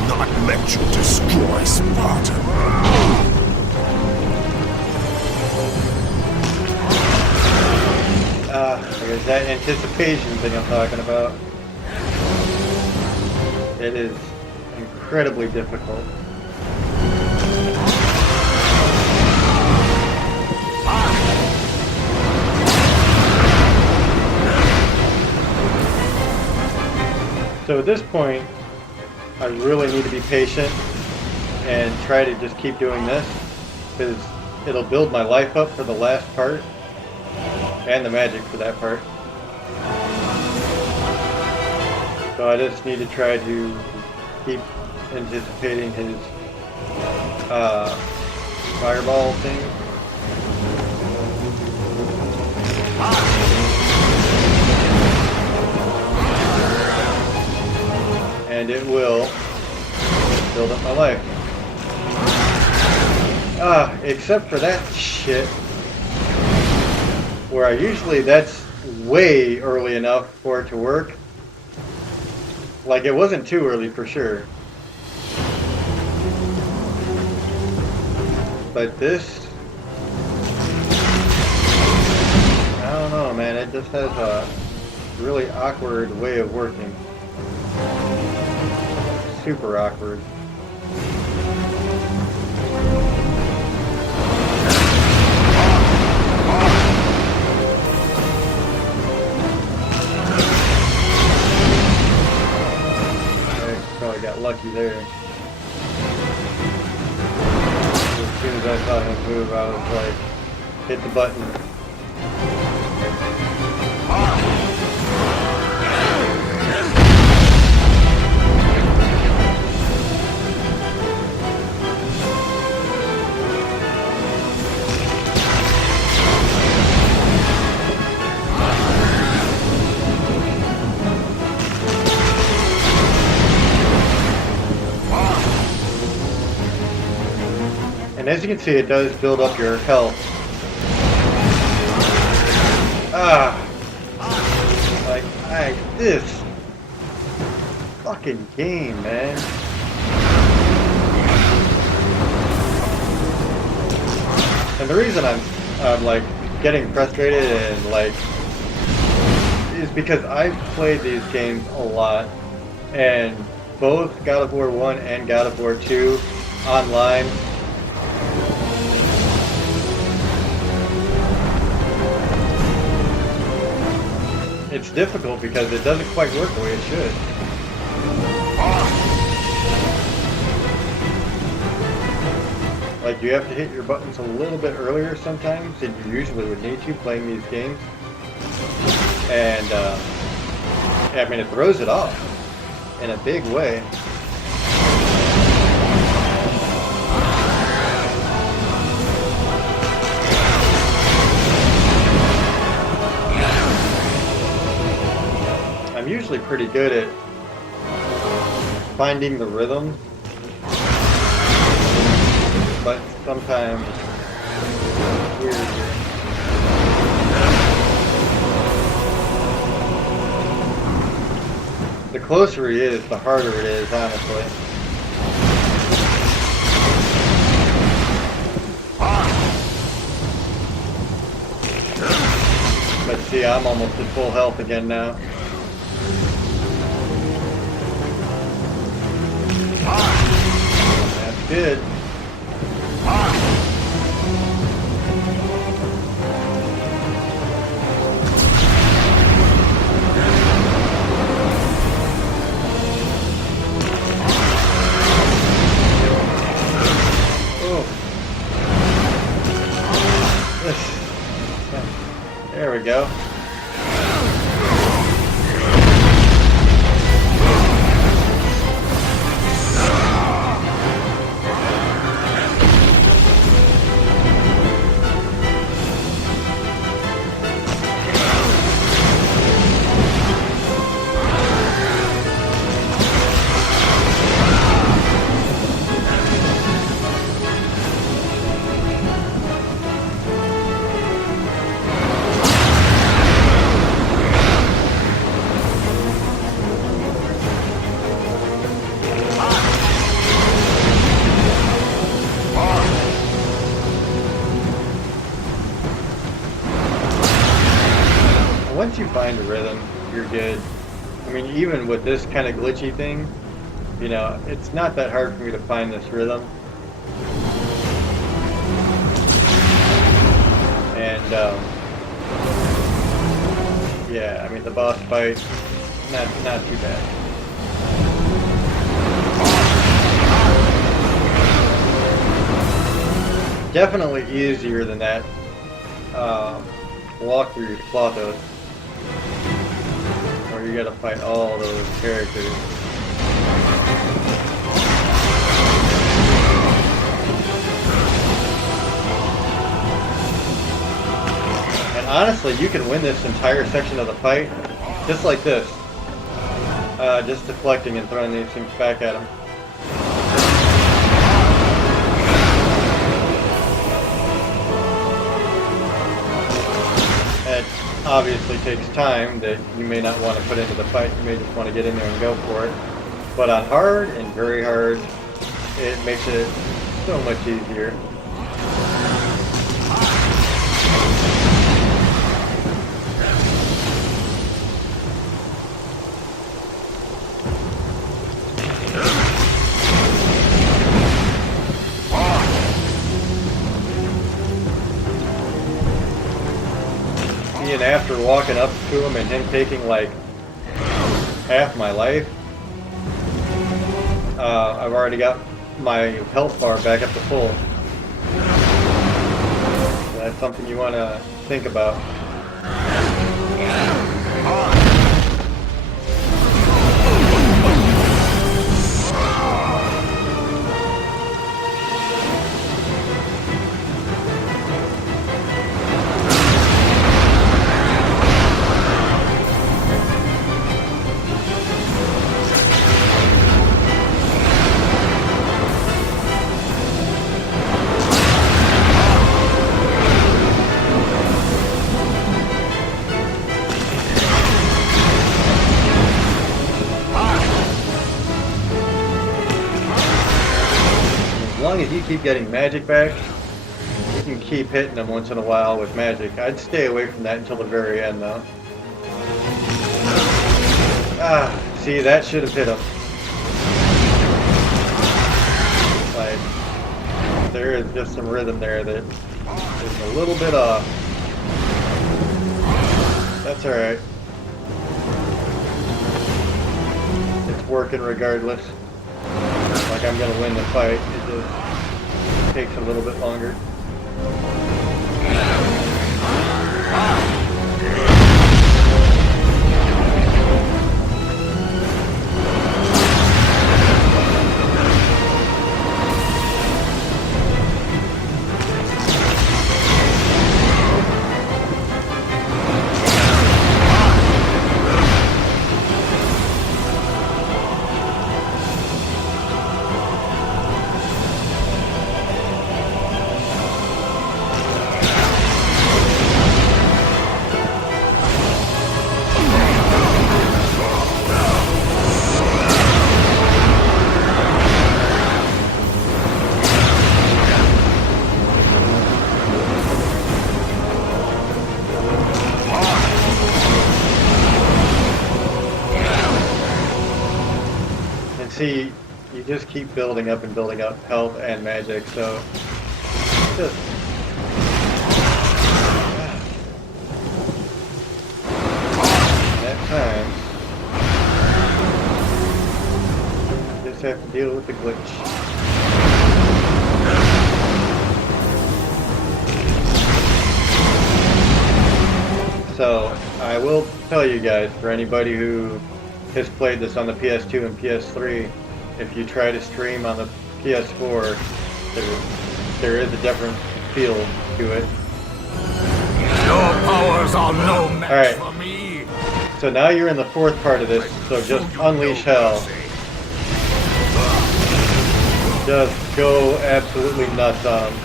Not meant to destroy Sparta. There's that anticipation thing I'm talking about. It is incredibly difficult. So at this point, I really need to be patient and try to just keep doing this, because it'll build my life up for the last part, and the magic for that part. So I just need to try to keep anticipating his fireball thing. And it will build up my life. Except for that shit, where that's way early enough for it to work. Like, it wasn't too early for sure. But this, I don't know, man, it just has a really awkward way of working. Super awkward. Probably got lucky there. As soon as I saw him move, I was like, hit the button. And as you can see, it does build up your health. Like, this fucking game, man. And the reason I'm like getting frustrated and like is because I've played these games a lot, and both God of War 1 and God of War 2 online. It's difficult because it doesn't quite work the way it should. Like, you have to hit your buttons a little bit earlier sometimes than you usually would need to playing these games. And, I mean, it throws it off in a big way. I'm usually pretty good at finding the rhythm, but sometimes it's weird. The closer he is, the harder it is, honestly. But see, I'm almost at full health again now. good. There we go. Once you find a rhythm, you're good. I mean, even with this kind of glitchy thing, you know, it's not that hard for me to find this rhythm. And, yeah, I mean, the boss fight, not too bad. Definitely easier than that walkthrough to Klothos, where you gotta fight all those characters. And honestly, you can win this entire section of the fight just like this. Just deflecting and throwing these things back at him. It obviously takes time that you may not want to put into the fight. You may just want to get in there and go for it. But on hard and very hard, it makes it so much easier. And after walking up to him and him taking like half my life, I've already got my health bar back up to full. So that's something you want to think about. As long as you keep getting magic back, you can keep hitting them once in a while with magic. I'd stay away from that until the very end though. Ah, see, that should have hit him. Like, there is just some rhythm there that is a little bit off. That's alright. It's working regardless. Like I'm gonna win the fight, it just takes a little bit longer. keep building up and building up health and magic, so just at times just have to deal with the glitch. So I will tell you guys, for anybody who has played this on the PS2 and PS3, if you try to stream on the PS4, there is a different feel to it. Your powers are no match Alright. for me. So now you're in the fourth part of this, so just unleash hell. Just go absolutely nuts on him.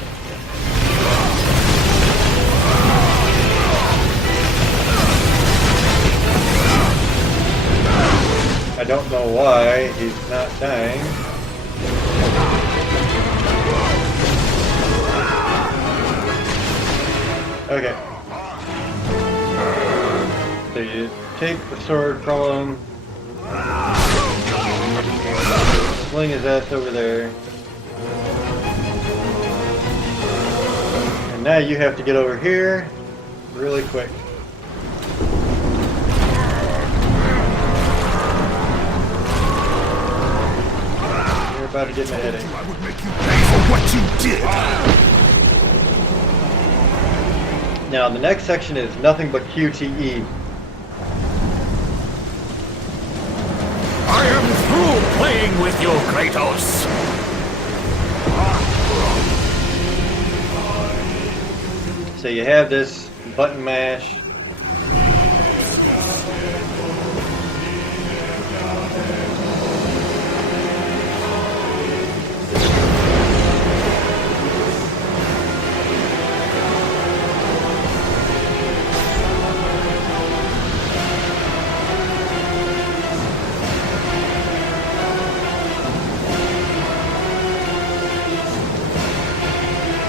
I don't know why he's not dying. Okay. So you take the sword from him, sling his ass over there, and now you have to get over here really quick. About to get in a headache. I would make you pay for what you did. Now the next section is nothing but QTE. I am through playing with you, Kratos. So you have this button mash.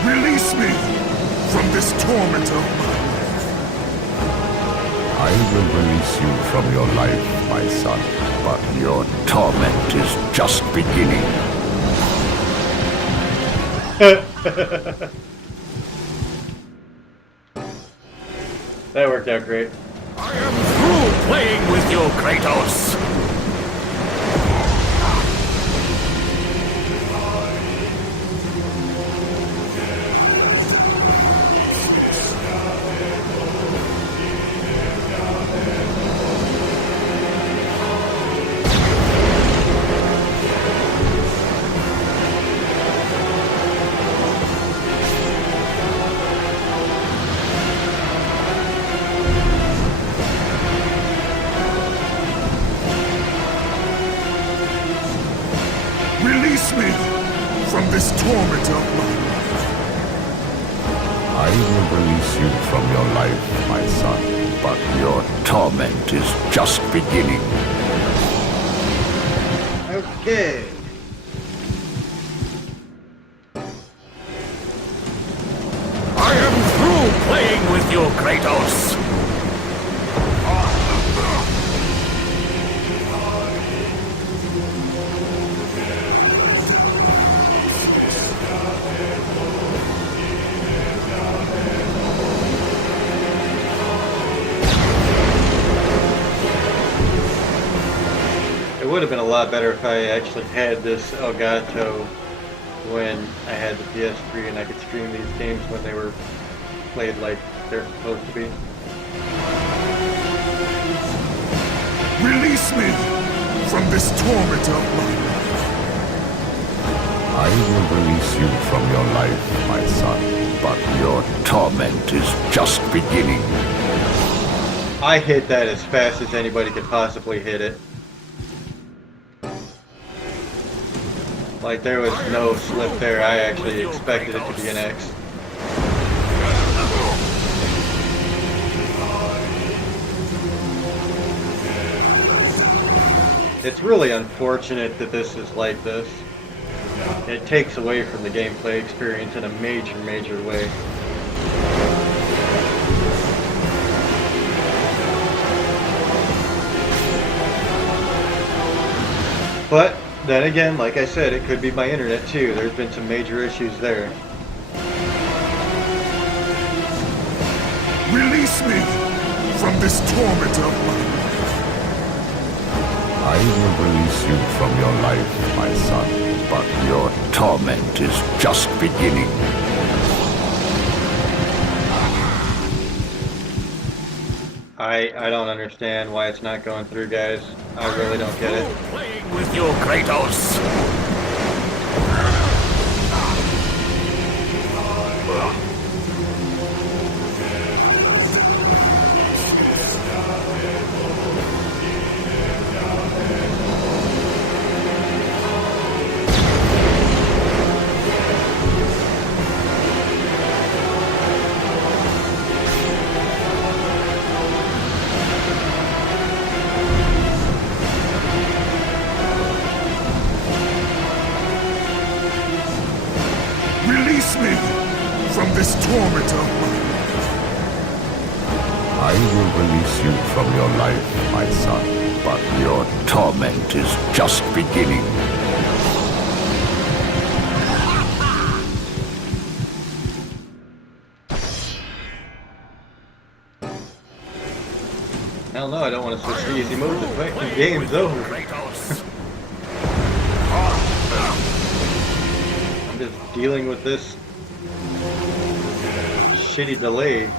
Release me from this torment of mine. I will release you from your life, my son, but your torment is just beginning. That worked out great. I am through playing with you, Kratos. Release me from this torment of mine. I will release you from your life, my son, but your torment is just beginning. Okay. I am through playing with you, Kratos. It would have been a lot better if I actually had this Elgato when I had the PS3 and I could stream these games when they were played like they're supposed to be. Release me from this torment of mine. I will release you from your life, my son, but your torment is just beginning. I hit that as fast as anybody could possibly hit it. Like there was no slip there. I actually expected it to be an X. It's really unfortunate that this is like this. It takes away from the gameplay experience in a major, major way. But Then again, like I said, it could be my internet too. There's been some major issues there. Release me from this torment of mine. I will release you from your life, my son, but your torment is just beginning. I don't understand why it's not going through, guys. I really don't get it. Playing with you, Kratos. Release me from this torment of mine. I will release you from your life, my son, but your torment is just beginning. Hell no, I don't want to switch to easy mode. The game's over. Kratos. I'm just dealing with this shitty delay.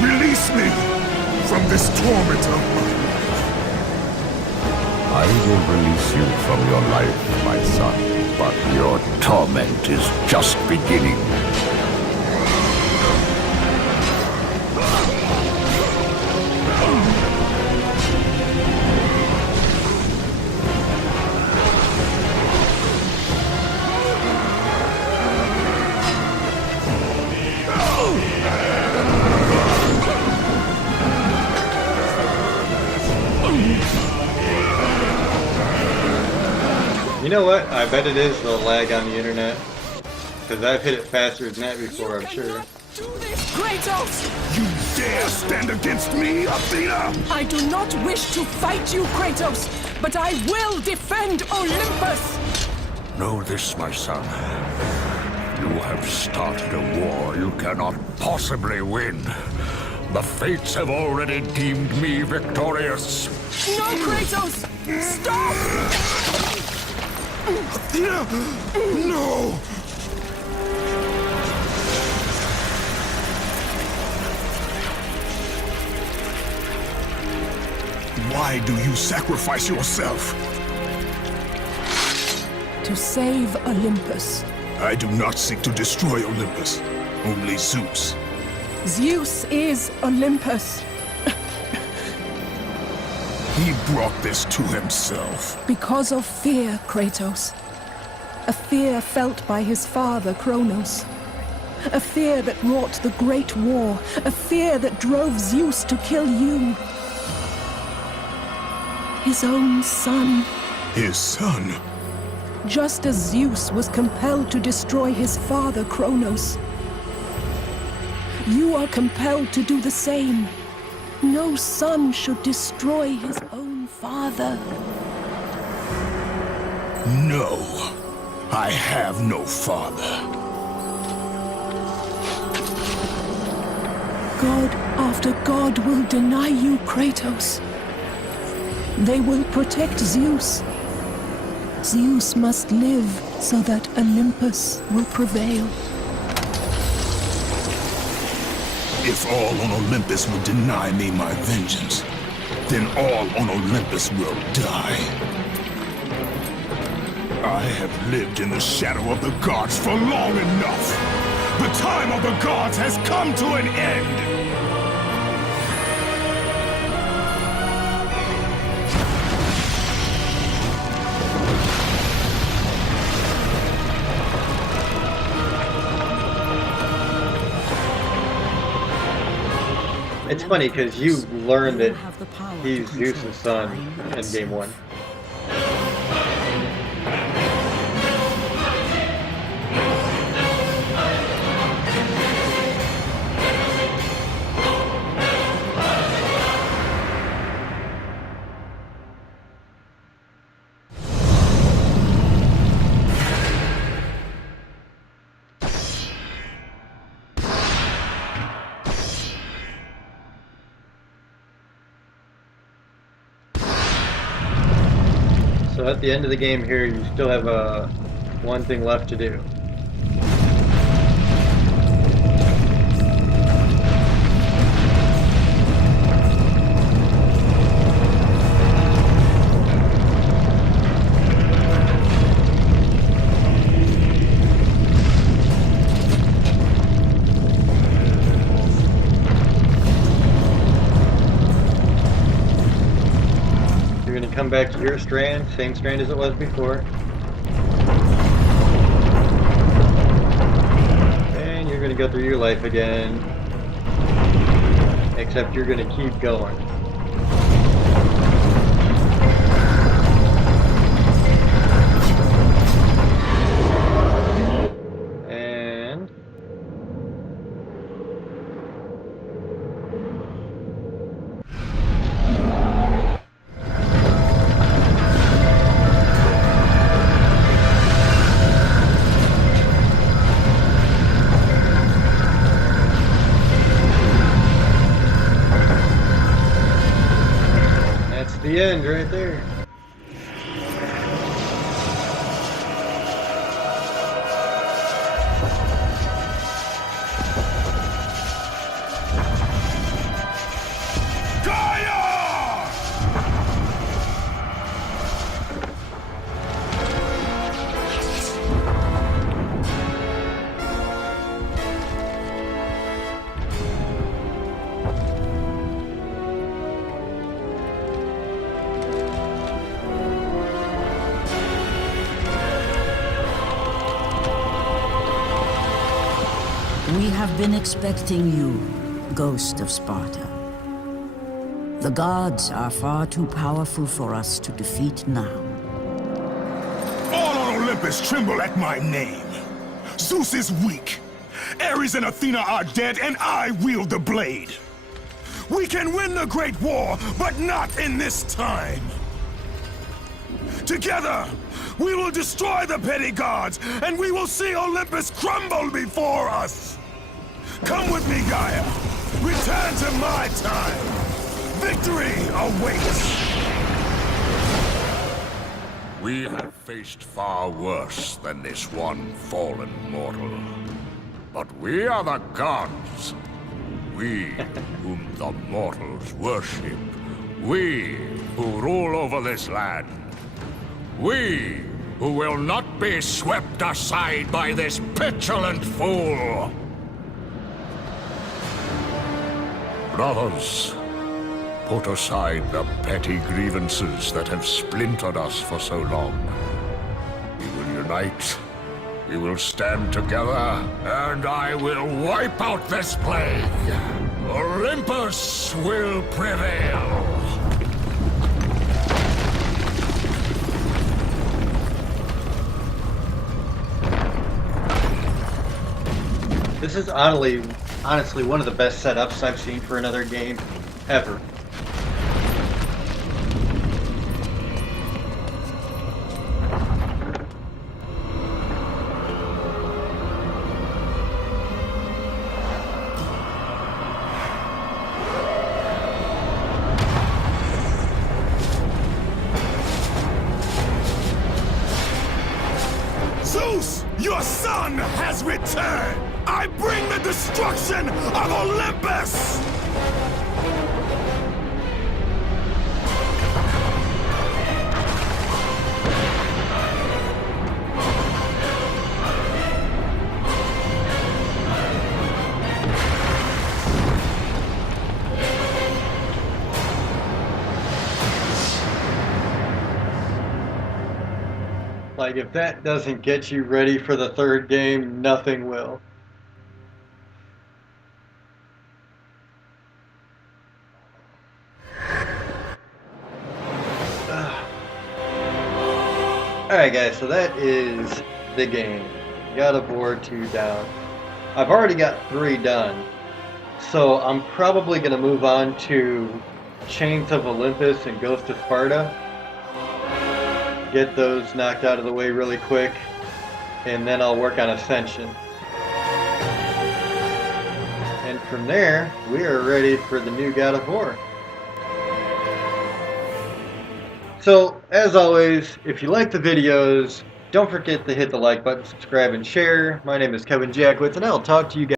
Release me from this torment of mine. I will release you from your life, my son, but your torment is just beginning. You know what? I bet it is the lag on the internet. Because I've hit it faster than that before, I'm sure. Do this, Kratos! You dare stand against me, Athena? I do not wish to fight you, Kratos, but I will defend Olympus! Know this, my son. You have started a war you cannot possibly win. The fates have already deemed me victorious. No, Kratos! Stop! Athena! No! Why do you sacrifice yourself? To save Olympus. I do not seek to destroy Olympus. Only Zeus. Zeus is Olympus. He brought this to himself. Because of fear, Kratos. A fear felt by his father, Kronos. A fear that wrought the Great War. A fear that drove Zeus to kill you. His own son. His son? Just as Zeus was compelled to destroy his father, Kronos. You are compelled to do the same. No son should destroy his own father. No. I have no father. God after God will deny you, Kratos. They will protect Zeus. Zeus must live so that Olympus will prevail. If all on Olympus will deny me my vengeance, then all on Olympus will die. I have lived in the shadow of the gods for long enough. The time of the gods has come to an end. It's funny because you learn that have the power to he's control Zeus's son time in game 1. So at the end of the game here, you still have one thing left to do. You're going to come back to your strand, same strand as it was before. And you're going to go through your life again. Except you're going to keep going. And that's the end right there. Gaia! We have been expecting you, Ghost of Sparta. The gods are far too powerful for us to defeat now. All on Olympus tremble at my name. Zeus is weak. Ares and Athena are dead, and I wield the blade. We can win the Great War, but not in this time. Together, we will destroy the petty gods, and we will see Olympus crumble before us. Come with me, Gaia. Return to my time. Victory awaits. We have faced far worse than this one fallen mortal. But we are the gods. We whom the mortals worship. We who rule over this land. We who will not be swept aside by this petulant fool. Brothers, put aside the petty grievances that have splintered us for so long. We will unite, we will stand together, and I will wipe out this plague. Olympus will prevail. This is honestly one of the best setups I've seen for another game ever. Zeus, your son has returned! I bring the destruction of Olympus! Like, if that doesn't get you ready for the third game, nothing will. Alright guys, so that is the game. God of War 2 down. I've already got 3 done. So I'm probably going to move on to Chains of Olympus and Ghost of Sparta. Get those knocked out of the way really quick. And then I'll work on Ascension. And from there, we are ready for the new God of War. So, as always, if you like the videos, don't forget to hit the like button, subscribe, and share. My name is Kevin Jackwitz, and I'll talk to you guys.